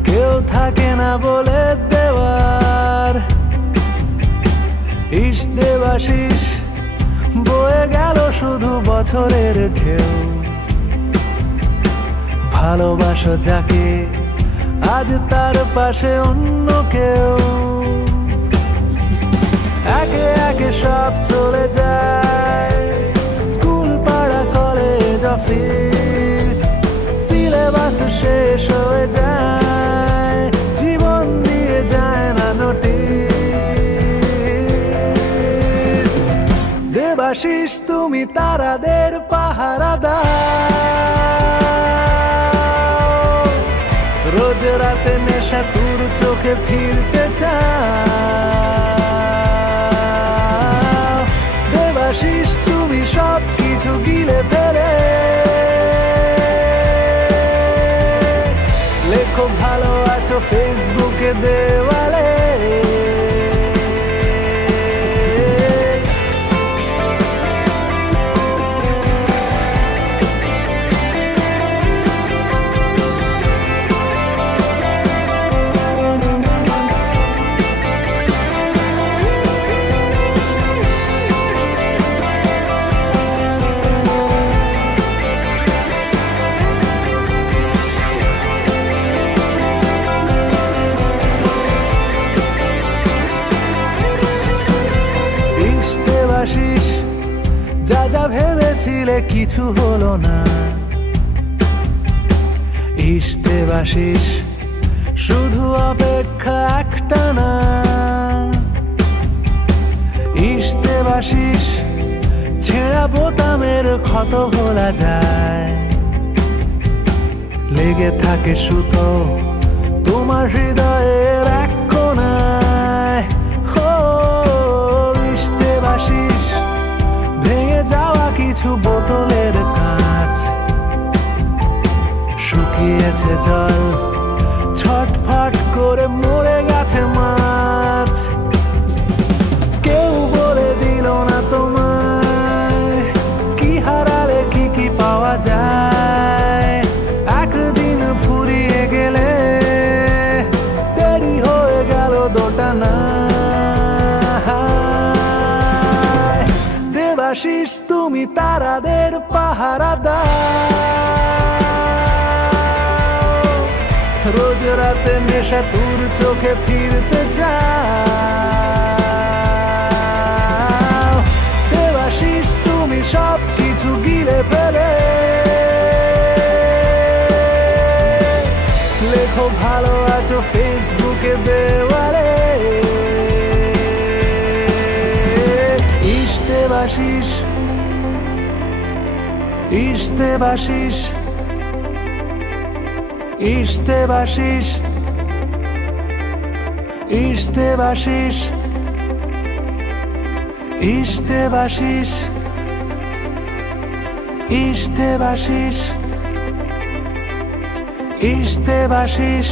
কেউ থাকে না বলে দেওয়ার ইস দেবাশিস বয়ে গেল শুধু বছরের ঢেউ ভালোবাসো যাকে আজ তার পাশে অন্য কেউ একে একে সব চলে যায় স্কুল পাড়া কলেজ অফিস দেবাশিস তুমি তারাদের পাহারা দাও, রোজ রাতে নেশা তোর চোখে ফিরতে চাও। দেবাশিস তুমি সব কিছু গিলে ফেলে লেখো ভালো আছো ফেসবুকে দেওয়ালে। দেবাশিস যা যা ভেবেছিলে কিছু হলো না, দেবাশিস শুধু অপেক্ষা একটা না। দেবাশিস ছেঁড়া বোতামের ক্ষত ভোলা যায়, লেগে থাকে সুতো তোমার হৃদয়ের এক কোণায়। দেবাশিস ভেঙে যাওয়া কিছু বোতলের কাঁচ, শুকিয়েছে জল ছটফট করে মরে গেছে মাছ। কেউ বলে দিল না তোমায় কি হারালে কি কি পাওয়া যায়। একদিন ফুরিয়ে গেলে দেরি হয়ে গেল দোটানা। দেবাশিস তুমি তারাদের পাহারা দাও, রোজ রাতে নেশা তোর চোখে ফিরতে চাও। দেবাশিস তুমি সব কিছু গিলে ফেলে লেখো ভালো আছো ফেসবুকে দেওয়ালে। দেবাশিস দেবাশিস দেবাশিস দেবাশিস দেবাশিস দেবাশিস দেবাশিস।